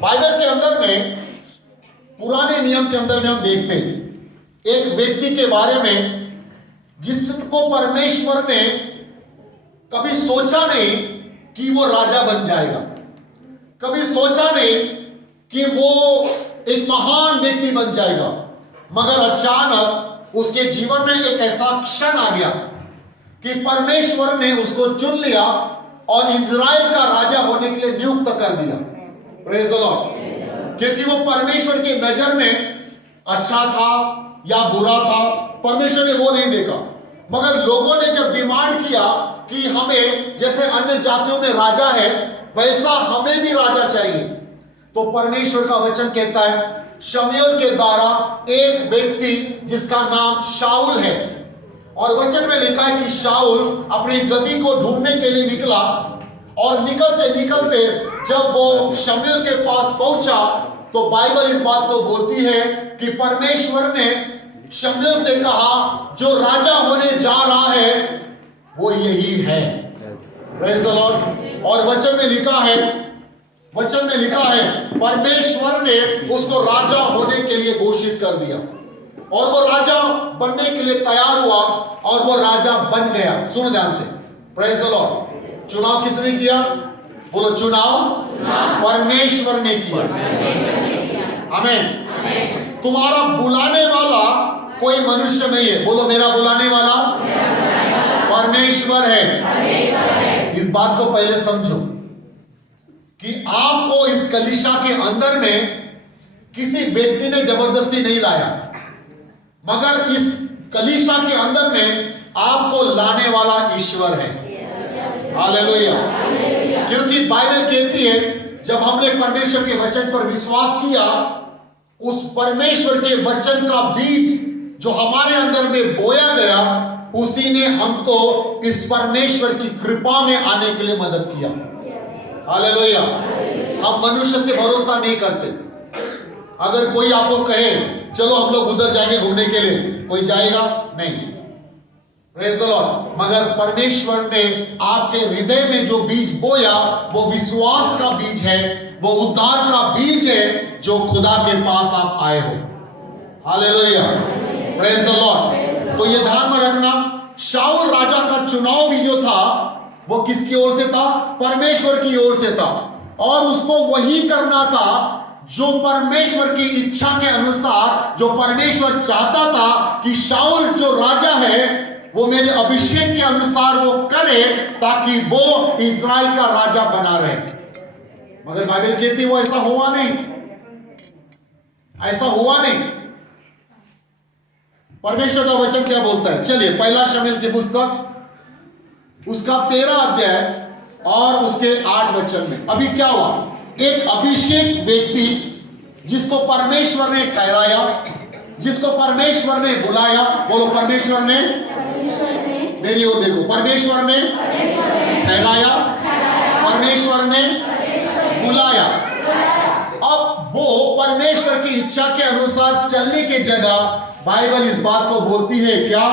Bible के अंदर में, पुराने नियम के अंदर में हम देखते हैं एक व्यक्ति के बारे में जिसको परमेश्वर ने कभी सोचा नहीं कि वो राजा बन जाएगा, कभी सोचा नहीं कि वो एक महान व्यक्ति बन जाएगा, मगर अचानक उसके जीवन में एक ऐसा क्षण आ गया कि परमेश्वर ने उसको चुन लिया और इज़राइल का राजा होने के लिए नियुक्त कर दिया। Praise the Lord. क्योंकि वो परमेश्वर की नजर में अच्छा था या बुरा था, परमेश्वर ने वो नहीं देखा, मगर लोगों ने जब डिमांड किया कि हमें जैसे अन्य जातियों में राजा है वैसा हमें भी राजा चाहिए, तो परमेश्वर का वचन कहता है शमूएल के द्वारा एक व्यक्ति जिसका नाम शाऊल है, और वचन में लिखा है कि शाऊल अपनी गद्दी को ढूंढने के लिए निकला, और निकलते निकलते जब वो शमूएल के पास पहुंचा तो बाइबल इस बात को बोलती है कि परमेश्वर ने शमूएल से कहा जो राजा होने जा रहा है वो यही है। Praise the Lord. और वचन में लिखा है परमेश्वर ने उसको राजा होने के लिए घोषित कर दिया, और वो राजा बनने के लिए तैयार हुआ और वो राजा बन गया। सुनो ध्यान से। Praise the Lord. चुनाव किसने किया? बोलो, चुनाव परमेश्वर ने किया। आमीन। तुम्हारा बुलाने वाला कोई मनुष्य नहीं है। बोलो, मेरा बुलाने वाला परमेश्वर है। इस बात को पहले समझो कि आपको इस कलीसिया के अंदर में किसी व्यक्ति ने जबरदस्ती नहीं लाया, मगर इस कलीसिया के अंदर में आपको लाने वाला ईश्वर है। हालेलुया। क्योंकि बाइबल कहती है जब हमने परमेश्वर के वचन पर विश्वास किया, उस परमेश्वर के वचन का बीज जो हमारे अंदर में बोया गया, उसी ने हमको इस परमेश्वर की कृपा में आने के लिए मदद किया। हालेलुया। हम मनुष्य से भरोसा नहीं करते। अगर कोई आपको कहे चलो हम लोग उधर जाएंगे घूमने के लिए, कोई जाएगा नहीं। Praise the Lord. मगर परमेश्वर ने आपके हृदय में जो बीज बोया वो विश्वास का बीज है, वो उद्धार का बीज है जो खुदा के पास आप आए हो। हालेलुया। Praise the Lord. तो ये ध्यान में रखना, शाऊल राजा का चुनाव भी जो था वो किसकी ओर से था? परमेश्वर की ओर से था, और उसको वही करना था जो परमेश्वर की इच्छा के अनुसार, जो परमेश्वर चाहता था कि शाऊल जो राजा है वो मेरे अभिषेक के अनुसार वो करे, ताकि वो इज़राइल का राजा बना रहे। मगर बाइबल कहती वो ऐसा हुआ नहीं, ऐसा हुआ नहीं। परमेश्वर का वचन क्या बोलता है? चलिए पहला शमूएल की पुस्तक उसका 13 अध्याय और उसके 8 वचन में अभी क्या हुआ? एक अभिषेक व्यक्ति जिसको परमेश्वर ने ठहराया, जिसको परमेश्वर ने बुलाया। बोलो, परमेश्वर ने, मेरी ओर देखो, परमेश्वर ने ठहराया, परमेश्वर ने बुलाया। अब वो परमेश्वर की इच्छा के अनुसार चलने की जगह बाइबल इस बात को बोलती है क्या?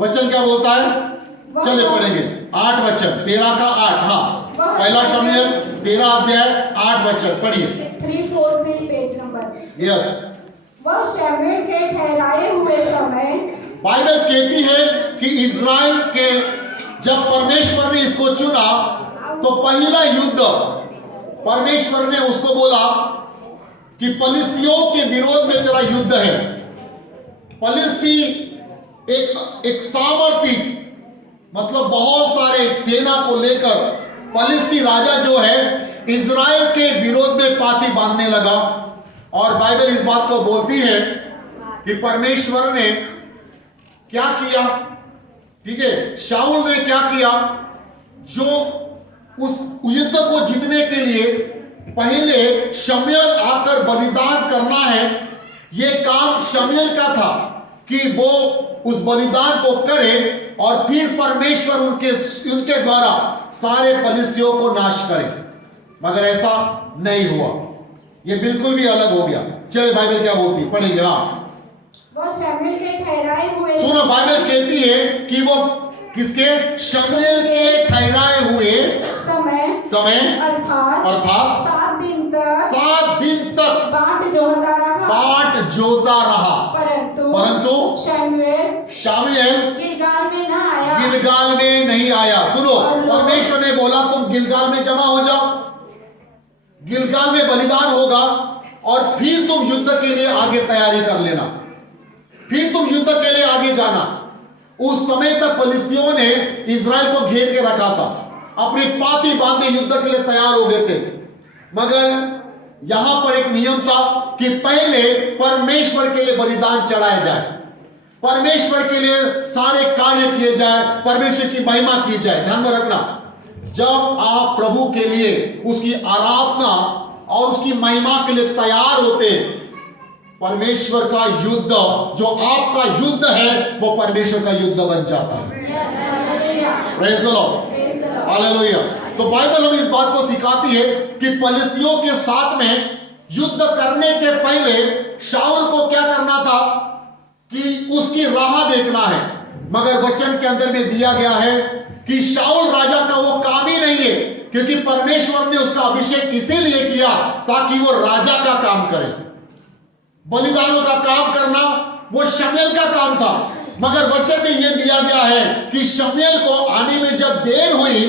वचन क्या बोलता है? चले पढ़ेंगे 8 वचन, 13 का 8। हाँ, पहला शमूएल 13 अध्याय 8 वचन पढ़िए। 343 पेज नंबर। यस। वह शमूएल के ठहराए हुए समय, बाइबल कहती है कि इज़राइल के जब परमेश्वर ने इसको चुना तो पहला युद्ध परमेश्वर ने उसको बोला कि फलिस्तियों के विरोध में तेरा युद्ध है। फलिस्ती एक सामर्थी, मतलब बहुत सारे सेना को लेकर फलिस्ती राजा जो है इज़राइल के विरोध में पाती बांधने लगा। और बाइबल इस बात को बोलती है कि परमेश्वर ने क्या किया? ठीक है, शाऊल ने क्या किया? जो उस युद्ध को जीतने के लिए पहले शमूएल आकर बलिदान करना है, यह काम शमूएल का था कि वो उस बलिदान को करे और फिर परमेश्वर उनके द्वारा सारे फलिस्तियों को नाश करे। मगर ऐसा नहीं हुआ, ये बिल्कुल भी अलग हो गया। चलिए बाइबल क्या बोलती, पढ़ेंगे। हाँ, वह शमूएल के ठहराए हुए, सुनो, बाइबल कहती है कि वो किसके? शमूएल के ठहराए हुए समय अर्थात 7 दिन तक 7 दिन तक बाट जोहता रहा, बाट जोता रहा, परंतु शामूएल गिलगाल में न आया। गिलगाल में नहीं आया। सुनो, परमेश्वर ने बोला तुम गिलगाल में जमा हो जाओ, गिलगाल में बलिदान होगा और फिर तुम युद्ध के लिए आगे तैयारी कर लेना, फिर तुम युद्ध के लिए आगे जाना। उस समय तक फिलिस्तीयों ने इजराइल को घेर के रखा था, अपनी पाती बांधे युद्ध के लिए तैयार हो गए थे। मगर यहां पर एक नियम था कि पहले परमेश्वर के लिए बलिदान चढ़ाया जाए, परमेश्वर के लिए सारे कार्य किए जाए, परमेश्वर की महिमा की जाए। ध्यान में रखना, जब आप प्रभु के लिए उसकी आराधना और उसकी महिमा के लिए तैयार होते, परमेश्वर का युद्ध जो आपका युद्ध है वो परमेश्वर का युद्ध बन जाता है। Praise the Lord, hallelujah. तो बाइबल हमें इस बात को सिखाती है कि फिलिस्तियों के साथ में युद्ध करने के पहले शाऊल को क्या करना था कि उसकी राह देखना है। मगर वचन के अंदर में दिया गया है कि शाऊल राजा का वो काम ही नहीं है, क्योंकि परमेश्वर ने उसका अभिषेक इसीलिए किया ताकि वो राजा का काम करे। बलिदानों का काम करना वो शमूएल का काम था, मगर वचन में यह दिया गया है कि शमूएल को आने में जब देर हुई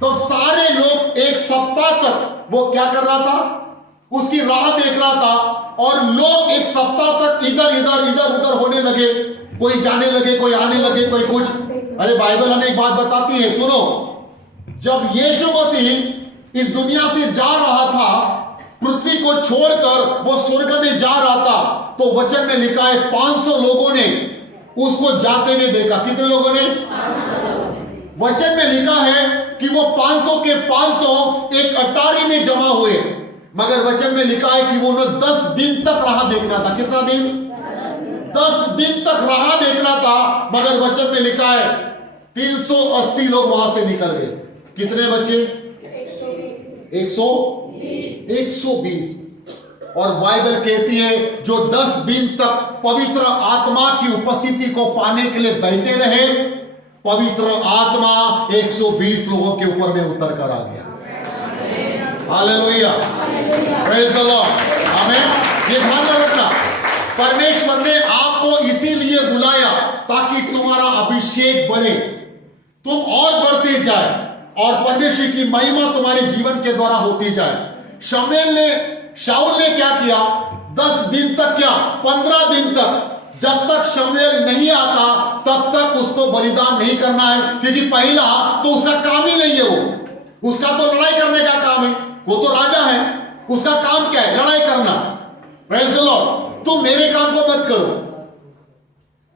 तो सारे लोग एक सप्ताह तक वो क्या कर रहा था, उसकी राह देख रहा था, और लोग एक सप्ताह तक इधर उधर होने लगे, कोई जाने लगे, कोई आने लगे, कोई कुछ। अरे बाइबल हमें एक बात बताती है, सुनो, जब यीशु मसीह इस दुनिया से जा रहा था, पृथ्वी को छोड़कर वो स्वर्ग में जा रहा था, तो वचन में लिखा है 500 लोगों ने उसको जाते हुए देखा। कितने लोगों ने? वचन में लिखा है कि वो 500 के 500 एक अटारी में जमा हुए, मगर वचन में लिखा है कि वो 10 दिन तक राह देखना था। कितना दिन? 10 दिन तक राह देखना था, मगर वचन में लिखा है 380 लोग वहां से निकल गए। कितने बचे? 120। और बाइबल कहती है जो 10 दिन तक पवित्र आत्मा की उपस्थिति को पाने के लिए बैठे रहे, पवित्र आत्मा 120 लोगों के ऊपर में उतर कर आ गया। हालेलुया, प्रेज़ द लॉर्ड, आमीन। ये ध्यान रखना, परमेश्वर ने आपको इसीलिए बुलाया ताकि तुम्हारा अभिषेक बढ़े, तुम और बढ़ते जाए और परमेश्वर की महिमा तुम्हारे जीवन के द्वारा होती जाए। शाऊल ने क्या किया? 10 दिन तक, क्या 15 दिन तक, जब तक शमूएल नहीं आता तब तक उसको बलिदान नहीं करना है, क्योंकि पहला तो उसका काम ही नहीं है, वो उसका तो लड़ाई करने का काम है, वो तो राजा है, उसका काम क्या है? लड़ाई करना। Praise the Lord. तुम मेरे काम को मत करो,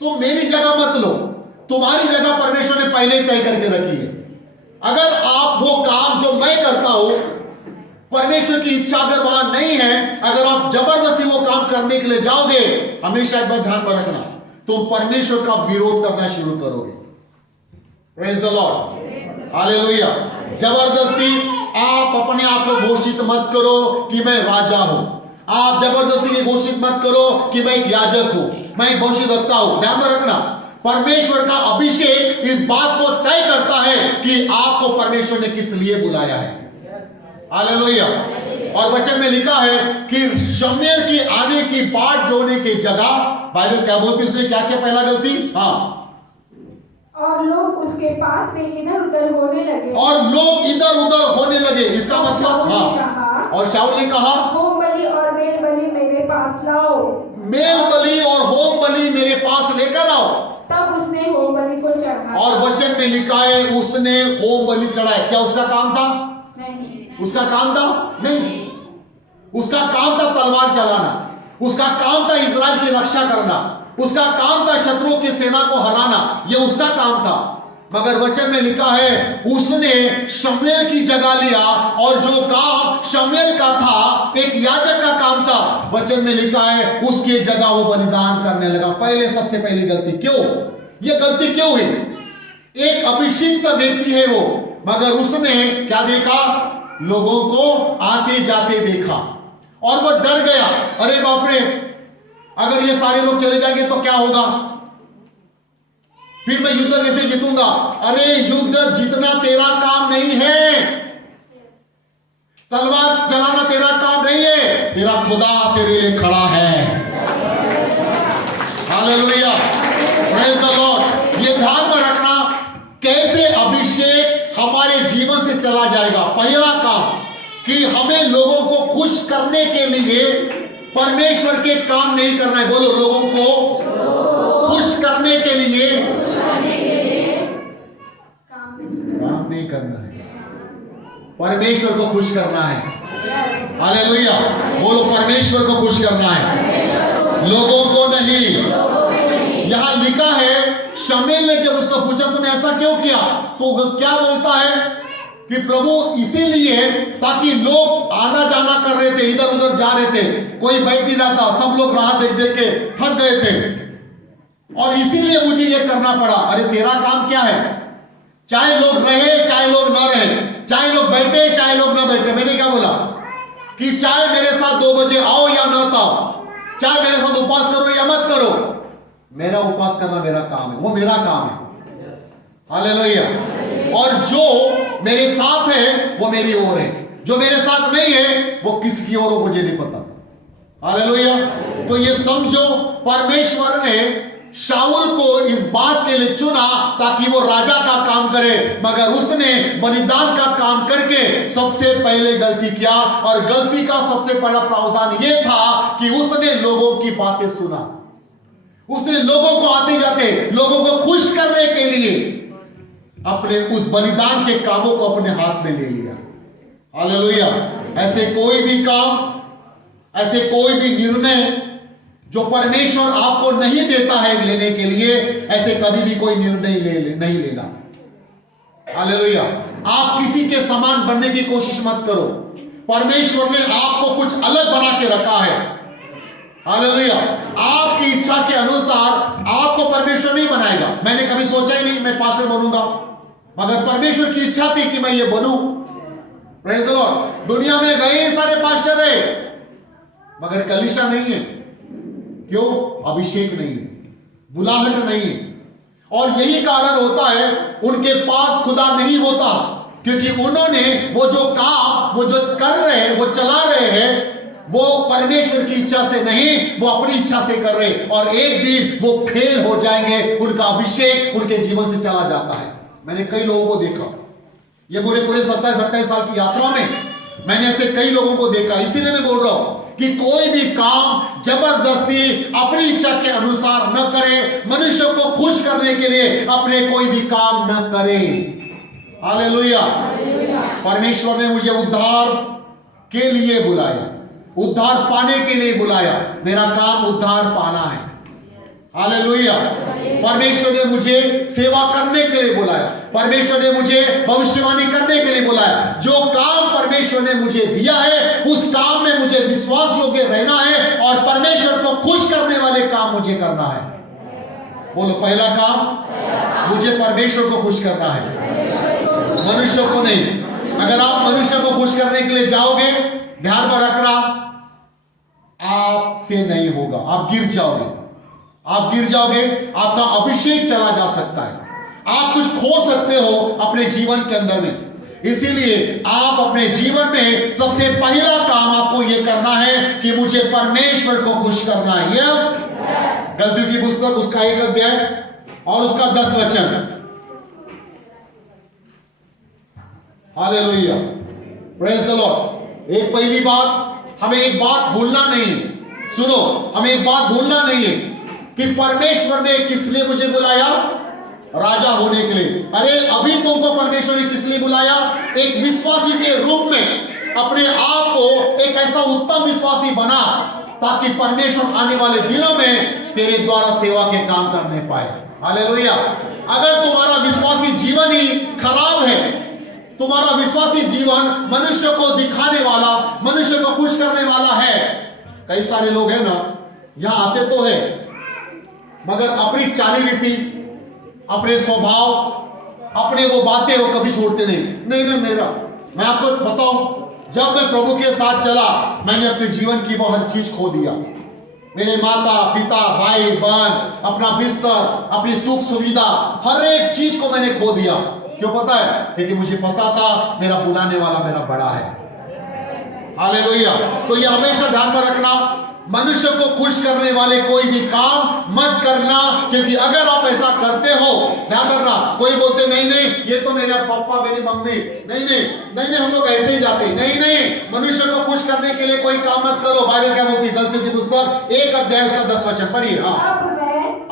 तुम मेरी जगह मत लो, तुम्हारी जगह परमेश्वर ने पहले ही तय करके रखी है। अगर आप वो काम जो मैं करता हूं, परमेश्वर की इच्छा अगर वहां नहीं है, अगर आप जबरदस्ती वो काम करने के लिए जाओगे, हमेशा एक बात ध्यान में रखना, तुम परमेश्वर का विरोध करना शुरू करोगे। Praise the Lord, hallelujah. जबरदस्ती आप अपने आप को घोषित मत करो कि मैं राजा हूं, आप जबरदस्ती घोषित मत करो कि मैं एक याजक हूं, मैं भविष्यद्वक्ता हूं। ध्यान में रखना, परमेश्वर का अभिषेक इस बात को तय करता है कि आपको परमेश्वर ने किस लिए बुलाया है। हालेलुया। और वचन में लिखा है कि शमूएल की आने की बाट जोने की जगह, बाइबल क्या बोलती है? उसने क्या क्या पहला गलती? हाँ, और लोग उसके पास से इधर उधर होने लगे, और लोग इधर उधर होने लगे। इसका मतलब, हाँ, और शाऊल ने कहा होम बलि और मेल बलि मेरे पास लाओ, मेल बलि और होम बलि मेरे पास लेकर आओ। तब उसने होम बलि को चढ़ाया। और वचन में लिखा है उसने होम बलि चढ़ाया। क्या उसका काम था? नहीं। उसका काम था? नहीं। उसका काम था तलवार चलाना, उसका काम था इजराइल की रक्षा करना, उसका काम था शत्रुओं की सेना को हराना, यह उसका काम था। मगर वचन में लिखा है उसने शमूएल की जगह लिया, और जो काम शमूएल का था, एक याजक का काम था, वचन में लिखा है उसकी जगह वो बलिदान करने लगा। पहले, सबसे पहली गलती क्यों? ये गलती क्यों हुई? एक अभिषिक्त व्यक्ति है वो, मगर उसने क्या देखा? लोगों को आते जाते देखा और वो डर गया। अरे बाप रे, अगर ये सारे लोग चले जाएंगे तो क्या होगा? फिर मैं युद्ध कैसे जीतूंगा? अरे युद्ध जीतना तेरा काम नहीं है, तलवार चलाना तेरा काम नहीं है, तेरा खुदा तेरे लिए खड़ा है। Hallelujah, praise the Lord. ये ध्यान में रखना कैसे अभिषेक हमारे जीवन से चला जाएगा। पहला काम कि हमें लोगों को खुश करने के लिए परमेश्वर के काम नहीं करना है। बोलो, लोगों को खुश करने के लिए काम नहीं करना है, परमेश्वर को खुश करना है। हालेलुया, बोलो, परमेश्वर को खुश करना है, लोगों को नहीं। यहां लिखा है, शमूएल ने जब उसको पूछा तूने ऐसा क्यों किया, तो क्या बोलता है कि प्रभु इसीलिए ताकि लोग आना जाना कर रहे थे, इधर उधर जा रहे थे, कोई बैठ नहीं रहा था, सब लोग राह देख देख के थक गए थे, और इसीलिए मुझे ये करना पड़ा। अरे तेरा काम क्या है? चाहे लोग रहे चाहे लोग ना रहे, चाहे लोग बैठे चाहे लोग ना बैठे। मैंने क्या बोला कि चाहे मेरे साथ 2 बजे आओ या ना आओ, चाहे मेरे साथ उपवास करो या मत करो, मेरा उपवास करना मेरा काम है, वो मेरा काम है। हालेलुया। और जो मेरे साथ है वो मेरी ओर है, जो मेरे साथ नहीं है वो किसकी ओर हो मुझे नहीं पता। हालेलुया। तो ये समझो, परमेश्वर ने शाऊल को इस बात के लिए चुना ताकि वो राजा का काम करे, मगर उसने बलिदान का काम करके सबसे पहले गलती किया, और गलती का सबसे बड़ा प्रावधान ये था कि उसने लोगों की बातें सुना। उसने लोगों को आते जाते लोगों को खुश करने के लिए अपने उस बलिदान के कामों को अपने हाथ में ले लिया। हालेलुया। ऐसे कोई भी काम, ऐसे कोई भी निर्णय जो परमेश्वर आपको नहीं देता है लेने के लिए, ऐसे कभी भी कोई निर्णय नहीं लेना। हालेलुया। आप किसी के समान बनने की कोशिश मत करो। परमेश्वर ने आपको कुछ अलग बना के रखा है। हालेलुया। आपकी इच्छा के अनुसार आपको परमेश्वर नहीं बनाएगा। मैंने कभी सोचा ही नहीं मैं पास्टर बनूंगा, मगर परमेश्वर की इच्छा थी कि मैं ये बनूं। Praise the Lord. दुनिया में कई सारे पास्टर है, मगर कलीसिया नहीं है। क्यों? अभिषेक नहीं है, बुलाहट नहीं है। और यही कारण होता है उनके पास खुदा नहीं होता, क्योंकि उन्होंने वो जो काम वो जो कर रहे हैं, वो चला रहे हैं, वो परमेश्वर की इच्छा से नहीं, वो अपनी इच्छा से कर रहे, और एक दिन वो फेल हो जाएंगे। उनका अभिषेक उनके जीवन से चला जाता है। मैंने कई लोगों को देखा, ये पूरे 27-28 साल की यात्रा में मैंने ऐसे कई लोगों को देखा। इसीलिए मैं बोल रहा हूं कि कोई भी काम जबरदस्ती अपनी इच्छा के अनुसार न करे, मनुष्य को खुश करने के लिए अपने कोई भी काम न करे। हालेलुया। परमेश्वर ने मुझे उद्धार के लिए बुलाया, उद्धार पाने के लिए बुलाया। मेरा काम उद्धार पाना है। हालेलुया। परमेश्वर ने मुझे सेवा करने के लिए बुलाया, परमेश्वर ने मुझे भविष्यवाणी करने के लिए बुलाया। जो काम परमेश्वर ने मुझे दिया है उस काम में मुझे विश्वास योग्य रहना है, और परमेश्वर को खुश करने वाले काम मुझे करना है। बोलो, पहला काम मुझे परमेश्वर को खुश करना है, मनुष्य को नहीं। अगर आप मनुष्य को खुश करने के लिए जाओगे, ध्यान में रखना, आपसे नहीं होगा, आप गिर जाओगे। आप गिर जाओगे, आपका अभिषेक चला जा सकता है, आप कुछ खो सकते हो अपने जीवन के अंदर में। इसीलिए आप अपने जीवन में सबसे पहला काम आपको यह करना है कि मुझे परमेश्वर को खुश करना है। यस। गलती की पुस्तक उसका 1 अध्याय और उसका 10 वचन। Hallelujah, praise the Lord. एक पहली बात, हमें एक बात भूलना नहीं, सुनो, हमें एक बात भूलना नहीं है कि परमेश्वर ने किस लिए मुझे बुलाया? राजा होने के लिए। अरे अभी तुमको परमेश्वर ने किस लिए बुलाया? एक विश्वासी के रूप में अपने आप को एक ऐसा उत्तम विश्वासी बना ताकि परमेश्वर आने वाले दिनों में तेरे द्वारा सेवा के काम करने पाए। हालेलुया। अगर तुम्हारा विश्वासी जीवन ही खराब है, तुम्हारा विश्वासी जीवन मनुष्य को दिखाने वाला, मनुष्य को खुश करने वाला है। कई सारे लोग हैं ना, यहां आते तो है, मगर अपनी चाली रीति, अपने स्वभाव, अपने वो बातें वो कभी छोड़ते नहीं। मैं आपको बताऊं, जब मैं प्रभु के साथ चला, मैंने अपने जीवन की वो हर चीज खो दिया। मेरे माता पिता, भाई बहन, अपना बिस्तर, अपनी सुख सुविधा, हर एक चीज को मैंने खो दिया। क्यों? पता है? क्योंकि मुझे पता था मेरा बुलाने वाला मेरा बड़ा है। हालेलुया। तो ये हमेशा ध्यान में रखना, मनुष्य को खुश करने वाले कोई भी काम मत करना, क्योंकि अगर आप ऐसा करते हो, ध्यान रखना, कोई बोलते नहीं नहीं ये तो मेरा पापा मेरी मम्मी, नहीं नहीं नहीं नहीं हम लोग ऐसे ही जाते, नहीं नहीं, मनुष्य को खुश करने के लिए कोई काम मत करो। बाइबल क्या बोलती है? गलतियों की पुस्तक 1 अध्याय उसका 10 वचन पढ़िए। हाँ,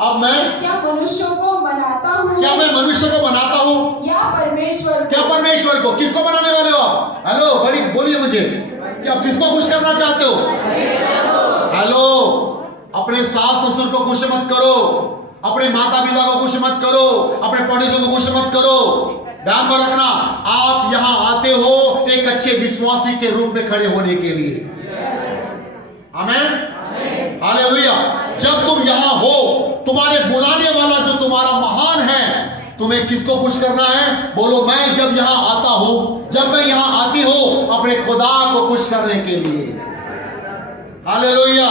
अब मैं क्या मनुष्यों को मनाता हूँ? क्या मैं मनुष्य को मनाता हूँ या परमेश्वर को? क्या परमेश्वर को? किसको मनाने वाले हो आप? हेलो, बड़ी बोलिए मुझे, क्या आप किसको खुश करना चाहते हो? हेलो, अपने सास ससुर को खुश मत करो, अपने माता पिता को खुश मत करो, अपने पड़ोसियों को खुश मत करो। ध्यान में रखना, आप यहां आते हो एक अच्छे विश्वासी के रूप में खड़े होने के लिए। आमीन, हालेलुया। जब तुम यहां हो, तुम्हारे बुलाने वाला जो तुम्हारा महान है, तुम्हें किसको खुश करना है? बोलो, मैं जब यहां आता हूं, जब मैं यहां आती हूं, अपने खुदा को खुश करने के लिए। Hallelujah,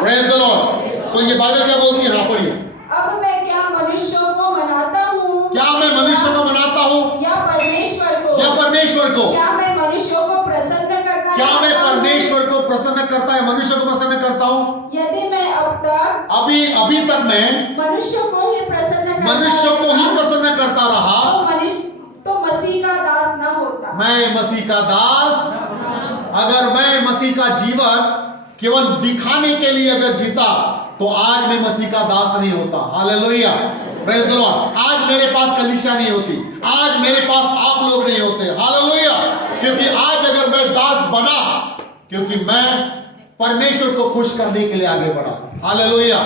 praise the Lord. तो ये बाइबल क्या बोलती है? हाँ, पढ़िए। अब मैं क्या मनुष्यों को मनाता हूँ? क्या मैं मनुष्य को मनाता हूँ? या परमेश्वर को? या परमेश्वर को? क्या मैं मनुष्यों को प्रसन्न करता? क्या मैं परमेश्वर को प्रसन्न करता है, मनुष्य को प्रसन्न करता हूँ? यदि मैं अब तक अभी तक मैं मनुष्य को ही प्रसन्न करता रहा, तो मसीह का दास न होता। मैं मसीह का दास, अगर मैं मसीह का जीवन केवल दिखाने के लिए अगर जीता, तो आज मैं मसीह का दास नहीं होता। Hallelujah, praise the Lord. आज मेरे पास कलीसिया नहीं होती, आज मेरे पास आप लोग नहीं होते। हालेलुया, क्योंकि आज अगर मैं दास बना, क्योंकि मैं परमेश्वर को खुश करने के लिए आगे बढ़ा। हालेलुया।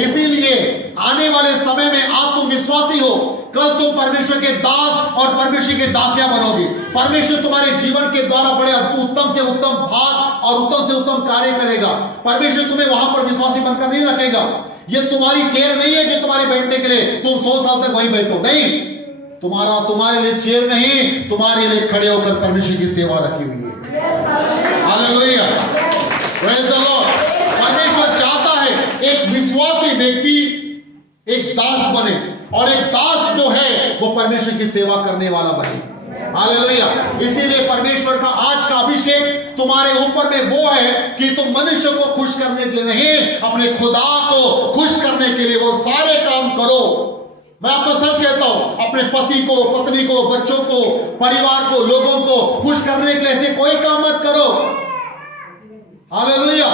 इसीलिए आने वाले समय में आप तुम विश्वासी हो, कल तुम परमेश्वर के दास और परमेश्वर के दासियां बनोगे। परमेश्वर तुम्हारे जीवन के द्वारा बड़े उत्तम से उत्तम भाग और उत्तम से उत्तम कार्य करेगा। परमेश्वर तुम्हें वहां पर विश्वासी बनकर नहीं रखेगा। ये तुम्हारी चेयर नहीं है जो तुम्हारे बैठने के लिए तुम 100 साल तक वहीं बैठो, नहीं। तुम्हारे लिए चेयर नहीं, तुम्हारे लिए खड़े होकर परमेश्वर की सेवा रखी हुई है। Hallelujah, praise the Lord. परमेश्वर चाहता है एक विश्वासी व्यक्ति एक दास बने, और एक दास जो है वो परमेश्वर की सेवा करने वाला बने। हालेलुया। इसीलिए परमेश्वर का आज का अभिषेक तुम्हारे ऊपर में वो है कि तुम मनुष्य को खुश करने के लिए नहीं, अपने खुदा को खुश करने के लिए वो सारे काम करो। मैं आपको सच कहता हूं, अपने पति को, पत्नी को, बच्चों को, परिवार को, लोगों को खुश करने के लिए ऐसे कोई काम मत करो। Hallelujah,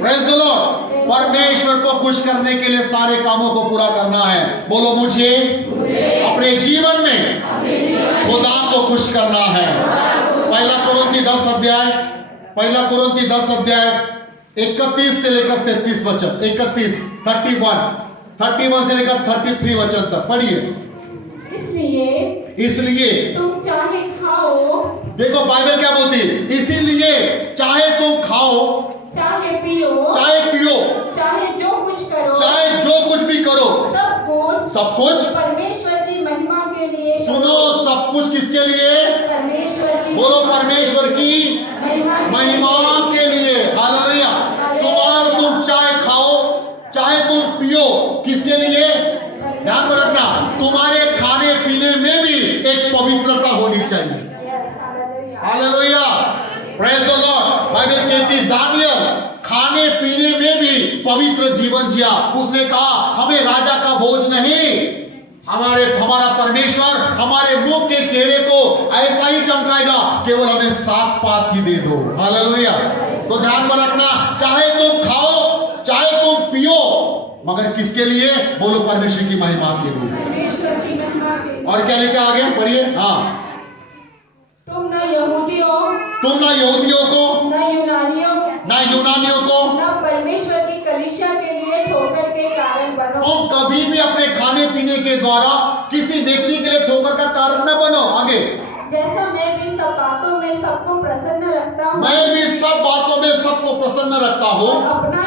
praise the Lord. परमेश्वर को खुश करने के लिए सारे कामों को पूरा करना है। बोलो, मुझे अपने जीवन में खुदा को खुश करना है। पहला कुरिन्थी 10 अध्याय 31 से लेकर 33 वचन, 31 से लेकर 33 वचन तक पढ़िए। इसलिए तुम चाहे खाओ, देखो बाइबल क्या बोलती है, इसीलिए चाहे तुम खाओ, चाहे पियो, चाहे जो कुछ भी करो, सब कुछ परमेश्वर की महिमा के लिए। सुनो, सब कुछ किसके लिए? परमेश्वर की। बोलो, परमेश्वर की महिमा के लिए। हालेलुया। तुम चाहे खाओ, चाहे तुम पियो, किसके लिए? ध्यान में रखना, तुम्हारे खाने पीने में भी एक पवित्रता होनी चाहिए। Hallelujah, praise the Lord. Bible कहती है दानियल खाने पीने में भी पवित्र जीवन जिया। उसने कहा, हमें राजा का भोज नहीं, हमारा परमेश्वर हमारे मुंह के चेहरे को ऐसा ही चमकाएगा, केवल हमें 7 पात ही दे दो। हालेलुया। तो ध्यान में रखना, चाहे तुम खाओ, चाहे तुम पियो, मगर किसके लिए? बोलो, परमेश्वर की महिमा के लिए। और क्या लिखा आगे? पढ़िए। हाँ, तुम न यहूदियों को, न यूनानियों को, न परमेश्वर की कलीसिया के लिए ठोकर के कारण बनो। तुम कभी भी अपने खाने पीने के द्वारा किसी व्यक्ति के लिए ठोकर का कारण न बनो। आगे, जैसा मैं भी सब बातों में सबको प्रसन्न रखता हूँ, मैं भी सब बातों में सबको प्रसन्न रखता हूँ, अपना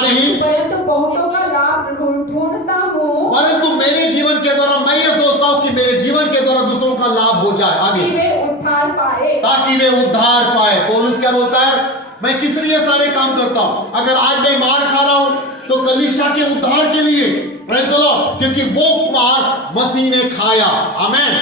नहीं, परंतु बहुतों का लाभ ढूंढता हूँ। परंतु मेरे जीवन के द्वारा मैं ये सोचता हूँ कि मेरे जीवन के द्वारा दूसरों का लाभ हो जाए। आगे, ताकि वे उद्धार पाए। पौलुस क्या बोलता है? मैं किस लिए सारे काम करता हूँ? अगर आज मैं मार खा रहा हूँ तो कलीसिया के उद्धार के लिए, प्रेज़ द लॉर्ड, क्योंकि वो मार मसीह ने खाया। आमीन।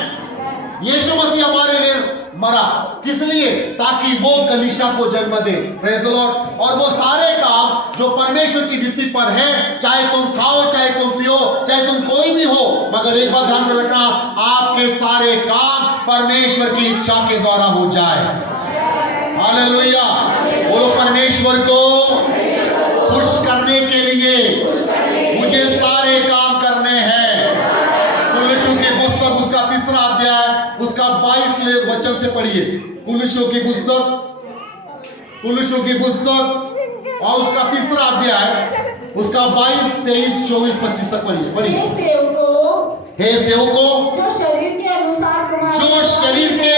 यीशु मसीह हमारे लिए मरा। किस लिए? ताकि वो कलीसिया को जन्म दे। Praise the Lord. और वो सारे काम जो परमेश्वर की रीति पर है, चाहे तुम खाओ, चाहे तुम पियो, चाहे तुम कोई भी हो, मगर एक बात ध्यान में रखना, आपके सारे काम परमेश्वर की इच्छा के द्वारा हो जाए। हालेलुया। बोलो, परमेश्वर को खुश करने के लिए मुझे सारे काम करने हैं। कुलुस्सियों की पुस्तक उसका 3रा अध्याय उसका 22 वचन से पढ़िए। कुलुस्सियों की पुस्तक और उसका 3रा अध्याय उसका 22, 23, 24, 25 तक पढ़िए। हे सेवकों, जो शरीर के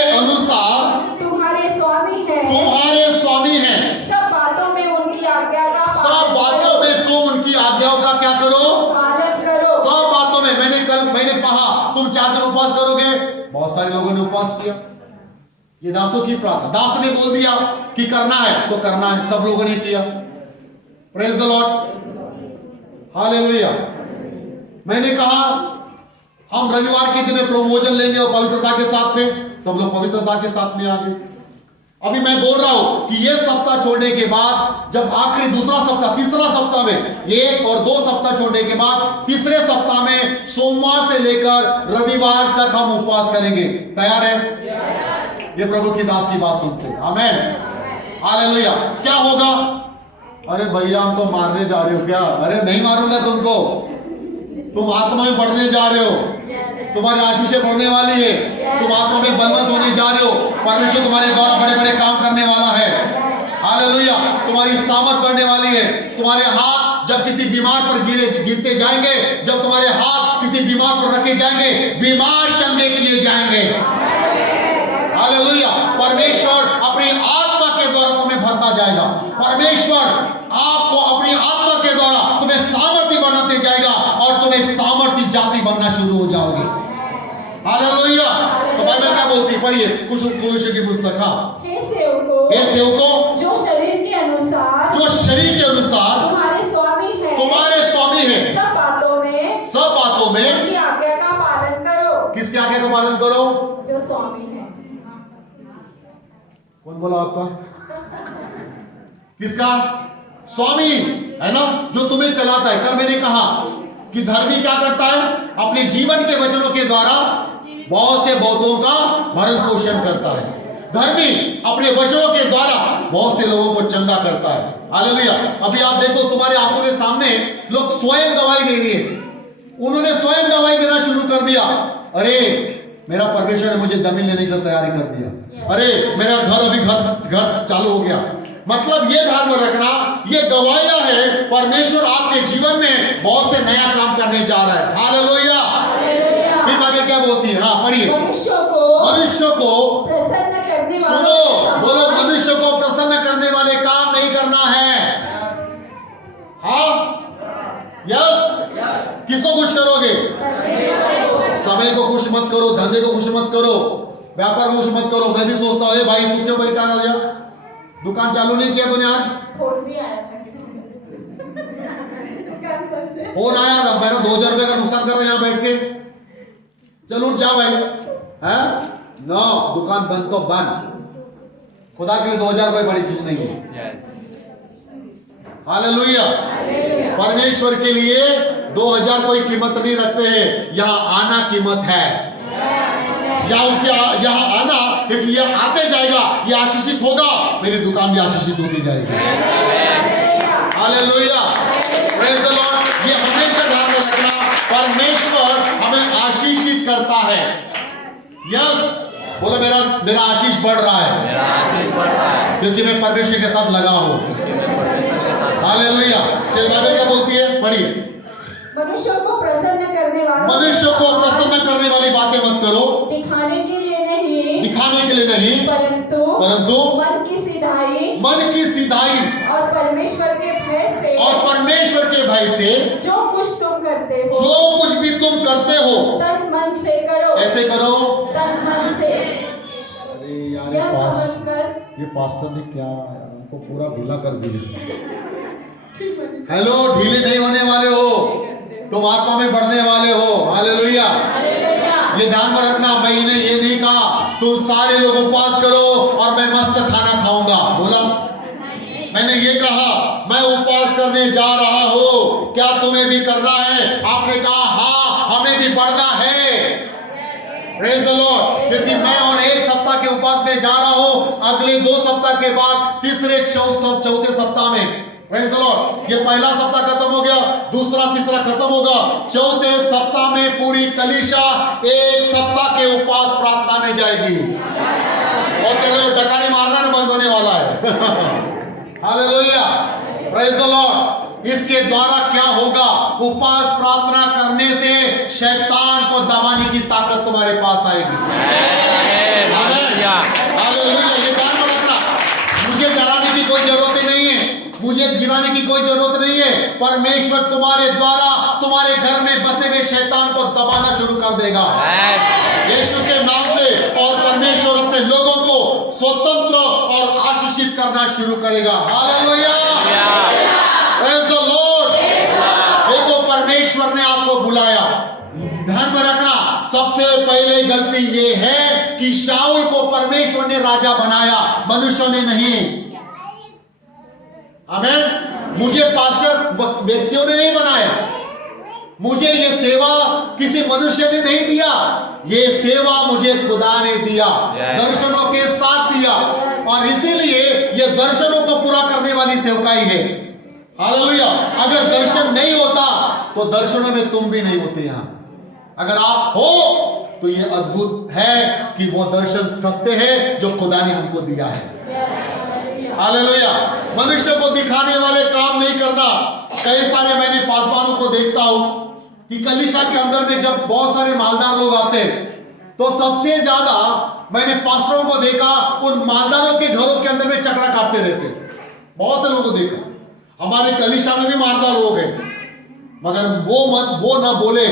अनुसार तुम्हारे स्वामी हैं, सब बातों में उनकी आज्ञाओं का क्या करो? पालन करो। सब बातों में। मैंने कहा तुम 4 दिन उपवास करोगे। बहुत सारे लोगों ने उपवास किया। ये दासों की प्रार्थना, दास ने बोल दिया कि करना है तो करना है, सब लोगों ने किया। Praise the Lord. हालेलुया। मैंने कहा हम रविवार के दिन प्रभु भोजन लेंगे और पवित्रता के साथ में, सब लोग पवित्रता के साथ में आ गए। अभी मैं बोल रहा हूं कि ये सप्ताह छोड़ने के बाद, जब आखिरी दूसरा सप्ताह, 3रा सप्ताह में 1 और 2 सप्ताह छोड़ने के बाद 3रे सप्ताह में सोमवार से लेकर रविवार तक हम उपवास करेंगे। तैयार है? ये प्रभु की दास की बात सुनते हैं। आमेन। हालेलुया। क्या होगा? अरे भैया हमको मारने जा रहे हो क्या? अरे नहीं मारूंगा तुमको, तुम आत्मा में बढ़ने जा रहे हो, तुम्हारी आशीषें बढ़ने वाली है, तुम आत्मा में बलवंत होने जा रहे हो, परमेश्वर तुम्हारे द्वारा बड़े बड़े काम करने वाला है। हालेलुया। तुम्हारी सामर्थ बढ़ने वाली है। तुम्हारे हाथ जब किसी बीमार पर गिरते जाएंगे, जब तुम्हारे हाथ किसी बीमार पर रखे जाएंगे, बीमार चंगे किए जाएंगे। हालेलुया। परमेश्वर अपनी आत्मा के द्वारा तुम्हें भरता जाएगा। परमेश्वर आपको अपनी आत्मा के द्वारा तुम्हें सामर्थ्य बनाते जाएगा और तुम्हें सामर्थ्य जाति बनना शुरू हो जाओगे। हालेलुया। तो बाइबल क्या बोलती है? पढ़िए कुलुस्सियों की पुस्तक। हाँ। हे सेवकों, जो शरीर के अनुसार तुम्हारे स्वामी हैं, सब बातों में उनकी आज्ञा का पालन करो। किसकी आज्ञा का पालन करो? जो स्वामी है। कौन बोला आपका? किसका? स्वामी है ना, जो तुम्हें चलाता है। कल मैंने कहा कि धर्मी क्या करता है? अपने जीवन के वचनों के द्वारा बहुत से बहुतों का भरण पोषण करता है। धर्मी अपने वचनों के द्वारा बहुत से लोगों को चंगा करता है। हालेलुया। अभी आप देखो, तुम्हारे आंखों के सामने लोग स्वयं गवाही दे रहे हैं। उन्होंने स्वयं गवाही देना शुरू कर दिया। अरे मेरा परमेश्वर ने मुझे जमीन लेने की तैयारी कर दिया। अरे मेरा घर चालू हो गया। मतलब ये ध्यान में रखना, ये गवाहियां है परमेश्वर आपके जीवन में बहुत से नया काम करने जा रहा है। हालेलुया। फिर बाइबल क्या बोलती है? हाँ पढ़िए। मनुष्य को प्रसन्न करने वाले, सुनो, बोलो, मनुष्य को प्रसन्न करने वाले काम नहीं करना है। हाँ, यस। किसको खुश करोगे? समय को खुश मत करो, धंधे को खुश मत करो, व्यापार को खुश मत करो। मैं भी सोचता हूँ भाई तू क्यों बैठा रहा, दुकान चालू नहीं किया तूने आज? फोन भी आया था। फोन आया था, मेरा 2000 रुपए का नुकसान कर रहा है यहाँ बैठ के। चल उठ जा भाई। है नो, दुकान बंद तो बंद। खुदा के लिए 2000 रुपए बड़ी चीज नहीं है। हालेलुया। परमेश्वर के लिए 2000 कोई कीमत नहीं रखते हैं। यहाँ आना कीमत है, या उसके यहाँ आना, क्योंकि ये आते जाएगा, ये आशीषित होगा, मेरी दुकान भी आशीषित होती जाएगी। हालेलुया। Praise the Lord. ये हमेशा ध्यान में रखना, परमेश्वर हमें आशीषित करता है। यस, बोलो मेरा आशीष बढ़ रहा है, क्योंकि मैं परमेश्वर के साथ लगा हूं। हालेलुया। चल बाइबल क्या बोलती है? पढ़िए। मनुष्य को प्रसन्न करने वाली बातें मत करो, दिखाने के लिए नहीं, परंतु मन की सीधाई और परमेश्वर के भय से जो कुछ भी तुम करते हो तन मन से करो। ऐसे करो, तन मन से। अरे यार, ये पास्टर ने क्या हमको पूरा ढीला कर दिया। हेलो, ढीले नहीं होने वाले हो, तुम आत्मा में बढ़ने वाले हो। हालेलुया। ये ध्यान में रखना, मैंने ये नहीं कहा तुम सारे लोग उपवास करो और मैं मस्त खाना खाऊंगा, बोला? मैंने ये कहा मैं उपवास करने जा रहा हूं, क्या तुम्हें भी करना है? आपने कहा हाँ हमें भी बढ़ना है। Praise the Lord. क्योंकि मैं और एक सप्ताह के उपवास में जा रहा हूं, अगले 2 सप्ताह के बाद तीसरे चौथे सप्ताह में, प्रेज द लॉर्ड, ये पहला सप्ताह खत्म हो गया, दूसरा तीसरा खत्म होगा, चौथे सप्ताह में पूरी कलीसिया एक सप्ताह के उपवास प्रार्थना में जाएगी। और कह रहे हो डकानी मारना न बंद होने वाला है। Hallelujah, praise the Lord. इसके द्वारा क्या होगा? उपवास प्रार्थना करने से शैतान को दबाने की ताकत तुम्हारे पास आएगी। हालेलुया, ये ध्यान में रखना, मुझे डराने की कोई जरूरत नहीं है, मुझे गिराने की कोई जरूरत नहीं है। परमेश्वर तुम्हारे द्वारा तुम्हारे घर में बसे हुए शैतान को दबाना शुरू कर देगा यीशु के नाम से, और परमेश्वर अपने लोगों को स्वतंत्र और आशीषित करना शुरू करेगा। Hallelujah, praise the Lord. देखो परमेश्वर ने आपको बुलाया, ध्यान में रखना, सबसे पहले गलती ये है कि शाऊल को परमेश्वर ने राजा बनाया, मनुष्यों ने नहीं। आमीन। मुझे पास्टर व्यक्तियों ने नहीं बनाया, मुझे ये सेवा किसी मनुष्य ने नहीं दिया, ये सेवा मुझे खुदा ने दिया, दर्शनों के साथ दिया, और इसीलिए ये दर्शनों को पूरा करने वाली सेवकाई है। हालेलुया। अगर दर्शन नहीं होता तो दर्शनों में तुम भी नहीं होते यहां। अगर आप हो तो ये अद्भुत है कि वो दर्शन सत्य है जो खुदा ने हमको दिया है। हालेलुया। मनुष्य को दिखाने वाले काम नहीं करना। कई सारे मैंने पासवानों को देखता हूं कि कलीसिया के अंदर में जब बहुत सारे मालदार लोग आते तो सबसे ज्यादा मैंने पास्टरों को देखा उन मालदारों के घरों के अंदर में चक्रा काटते रहते। बहुत से लोगों को देखा, हमारे कलीसिया में भी मालदार लोग हैं, मगर वो न बोले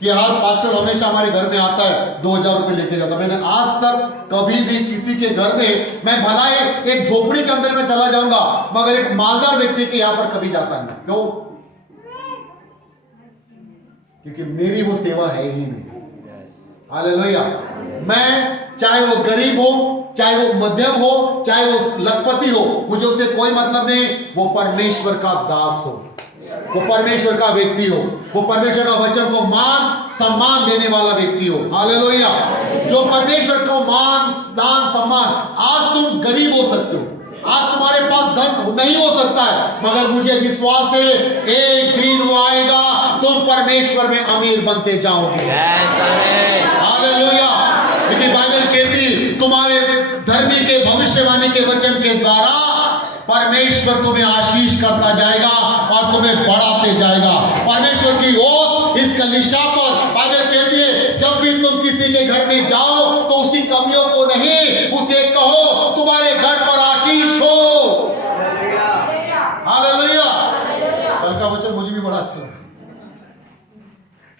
कि यार पास्टर हमेशा हमारे घर में आता है 2000 रुपए लेके जाता। मैंने आज तक कभी भी किसी के घर में, मैं भला एक झोपड़ी के अंदर में चला जाऊंगा, मगर एक मालदार व्यक्ति के यहां पर कभी जाता नहीं। क्यों? क्योंकि मेरी वो सेवा है ही नहीं। हालेलुया। मैं चाहे वो गरीब हो, चाहे वो मध्यम हो, चाहे वो लखपति हो, मुझे उससे कोई मतलब नहीं। वो परमेश्वर का दास हो, वो परमेश्वर का व्यक्ति हो, वो परमेश्वर का वचन को मान सम्मान देने वाला व्यक्ति हो। हालेलुया। जो परमेश्वर को मान दान सम्मान, आज तुम गरीब हो सकते हो, आज तुम्हारे पास धन नहीं हो सकता है, मगर मुझे विश्वास है एक दिन वो आएगा, तुम परमेश्वर में अमीर बनते जाओगे। हालेलुया। क्योंकि बाइबल कहती तुम्हारे धर्मी के भविष्यवाणी के वचन के द्वारा परमेश्वर तुम्हें आशीष करता जाएगा और तुम्हें बढ़ाते जाएगा। परमेश्वर की ओस इस कलीसिया पर, बाइबल कहती है जब भी तुम किसी के घर में जाओ तो उसकी कमियों को नहीं, उसे कहो तुम्हारे घर पर आशीष हो। हालेलुया। कल का वचन मुझे भी बड़ा अच्छा लगा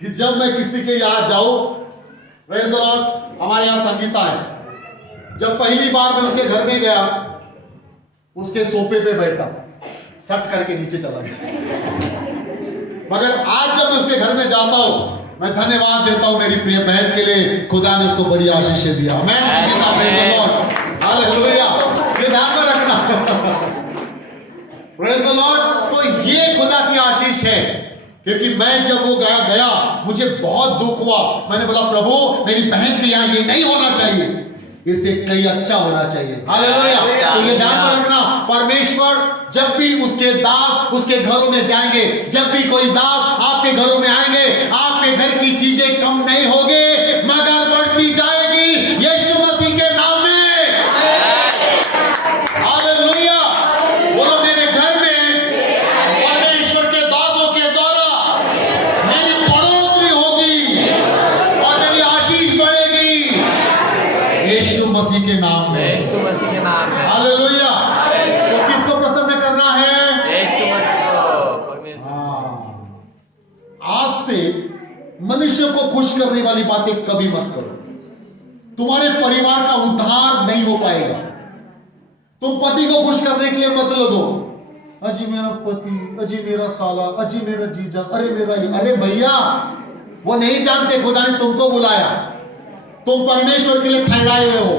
कि जब मैं किसी के यहाँ जाऊं, प्रेज द लॉर्ड, हमारे यहाँ संगीता है, जब पहली बार मैं उनके घर में गया, उसके सोफे पे बैठा, सट करके नीचे चला गया। मगर आज जब उसके घर में जाता हूं, मैं धन्यवाद देता हूं मेरी प्रिय बहन के लिए, खुदा ने उसको बड़ी आशीष दिया। मैं Sangeeta, praise the Lord, hallelujah. ये ध्यान में रखना, प्रेज द लॉर्ड। तो ये खुदा की आशीष है, क्योंकि मैं जब वो गया मुझे बहुत दुख हुआ। मैंने बोला प्रभु मेरी बहन के यहाँ ये नहीं होना चाहिए, इससे कहीं अच्छा होना चाहिए। हालेलुया। तो ये ध्यान में रखना, परमेश्वर जब भी उसके दास उसके घरों में जाएंगे, जब भी कोई दास आपके घरों में आएंगे, आपके घर की चीजें कम नहीं होगी मगर बढ़ती जाएगी यीशु मसीह के नाम में। हालेलुया। बोलो मेरे घर में परमेश्वर के दासों के द्वारा मेरी बढ़ोतरी होगी और मेरी आशीष बढ़ेगी यीशु मसीह के नाम में। यीशु मसीह के नाम में। हालेलुया। तो किसको प्रसन्न करना है? यीशु मसीह को, परमेश्वर। आज से मनुष्य को खुश करने वाली बातें कभी मत करो। तुम्हारे परिवार का उद्धार नहीं हो पाएगा। तुम पति को खुश करने के लिए मत लगो, अजी मेरा पति, अजी मेरा साला, अजी मेरा जीजा, अरे मेरा ये। अरे भैया वो नहीं जानते खुदा ने तुमको बुलाया। तुम परमेश्वर के लिए ठहराए हुए हो,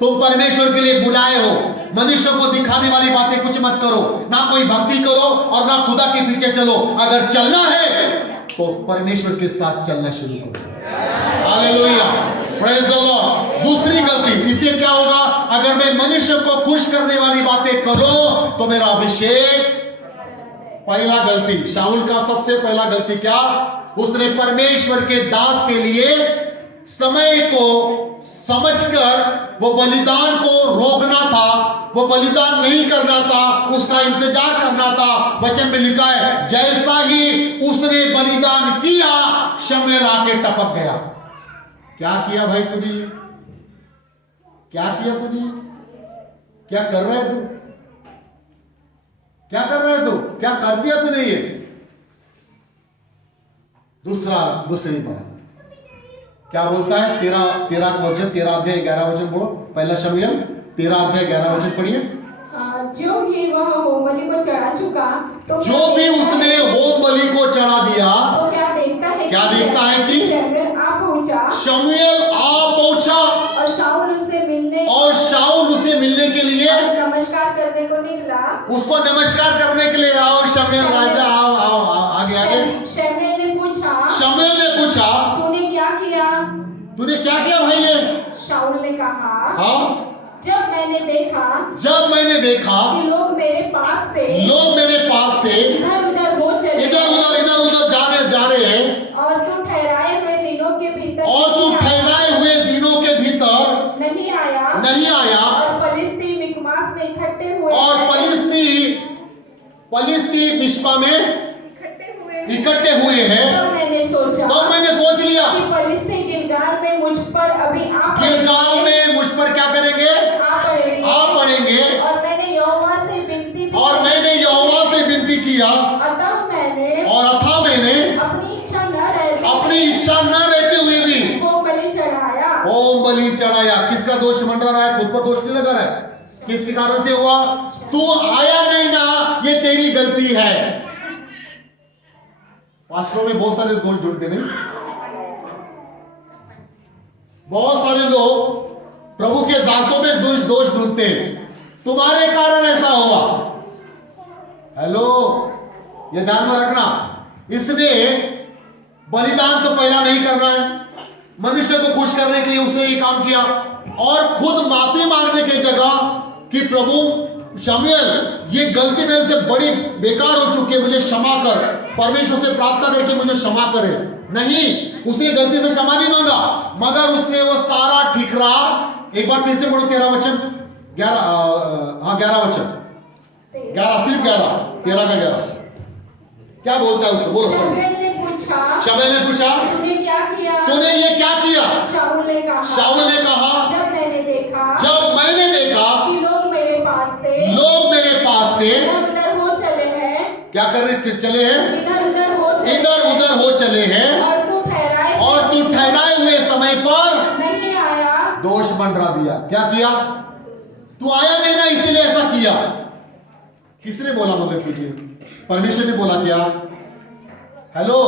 तुम परमेश्वर के लिए बुलाए हो। मनुष्य को दिखाने वाली बातें कुछ मत करो, ना कोई भक्ति करो और ना खुदा के पीछे चलो। अगर चलना है तो परमेश्वर के साथ चलना शुरू करो। Hallelujah, praise the Lord. दूसरी गलती, इससे क्या होगा? अगर मैं मनुष्य को खुश करने वाली बातें करूं तो मेरा अभिषेक, पहला गलती, शाऊल का सबसे पहला गलती क्या? उसने परमेश्वर के दास के लिए समय को समझकर वो बलिदान को रोकना था, वो बलिदान नहीं करना था, उसका इंतजार करना था। वचन में लिखा है जैसा ही उसने बलिदान किया शमूएल आके टपक गया। क्या किया भाई तूने? क्या किया तूने? क्या कर रहा है तू? क्या कर रहा है तू? क्या कर दिया तूने ये? दूसरी बात क्या बोलता है? 13 वचन, 13 अध्याय 11 वचन बोलो। पहला शमूएल 13 अध्याय 11 वचन पढ़िए। जो भी वह होम बलि को चढ़ा चुका, तो जो भी उसने होम बलि को चढ़ा दिया, तो क्या देखता है कि शमूएल आ पहुंचा, शमूएल आ पहुंचा और शाऊल उससे मिलने के लिए नमस्कार करने को निकला। उसको नमस्कार करने के लिए आओ शमूएल राजा, आओ आगे। शमूएल ने पूछा तूने क्या किया भाई ये? शाऊल ने कहा, हाँ, जब मैंने देखा कि लोग मेरे पास से इधर उधर जा रहे हैं, और तू ठहराए हुए दिनों के भीतर नहीं आया, और फलिस्ती मिकमास में फलिस्ती मिस्पा में इकट्ठे हुए हैं। तो मैंने सोच लिया कि फलिस्ती गिलगाल में मुझ पर अभी मुझ पर क्या करेंगे? आ पड़ेंगे। और मैंने यहोवा से विनती किया, अतः मैंने अपनी इच्छा न रहते हुए भी होम बलि चढ़ाया। किसका दोष मंडरा रहा है? खुद पर दोष नहीं लगा रहा है। किस कारण से हुआ? तू आया नहीं ना, ये तेरी गलती है। पास्टरों में बहुत सारे दोष ढूंढते नहीं, बहुत सारे लोग प्रभु के दासों में दोष ढूंढते हैं। तुम्हारे कारण ऐसा हुआ। हेलो, ये ध्यान में रखना। इसने बलिदान तो पहला नहीं करना है, मनुष्य को खुश करने के लिए उसने ये काम किया, और खुद माफी मांगने की जगह कि प्रभु शमूएल ये गलती मेरे से बड़ी बेकार हो चुकी है, मुझे क्षमा कर, परमेश्वर से प्रार्थना करके मुझे क्षमा करे। नहीं, उसने गलती से क्षमा नहीं मांगा, मगर उसने वो सारा ठिकरा, एक बार फिर से पढ़ो 13 वचन, 11 वचन, 11 सिर्फ 11, 13 का 11। क्या बोलता है उसको? बोलो। शमूएल ने पूछा तूने ये क्या किया? शाऊल ने कहा जब मैंने देखा कि लोग मेरे पास से इधर हो चले हैं, क्या कर रहे चले हैं? इधर उधर हो चले हैं, और तू ठहराए हुए समय पर नहीं आया, दोष मंडरा दिया। क्या किया? तू आया नहीं ना, इसीलिए ऐसा किया। किसने बोला? मगर कीजिए, परमेश्वर ने बोला क्या? हेलो,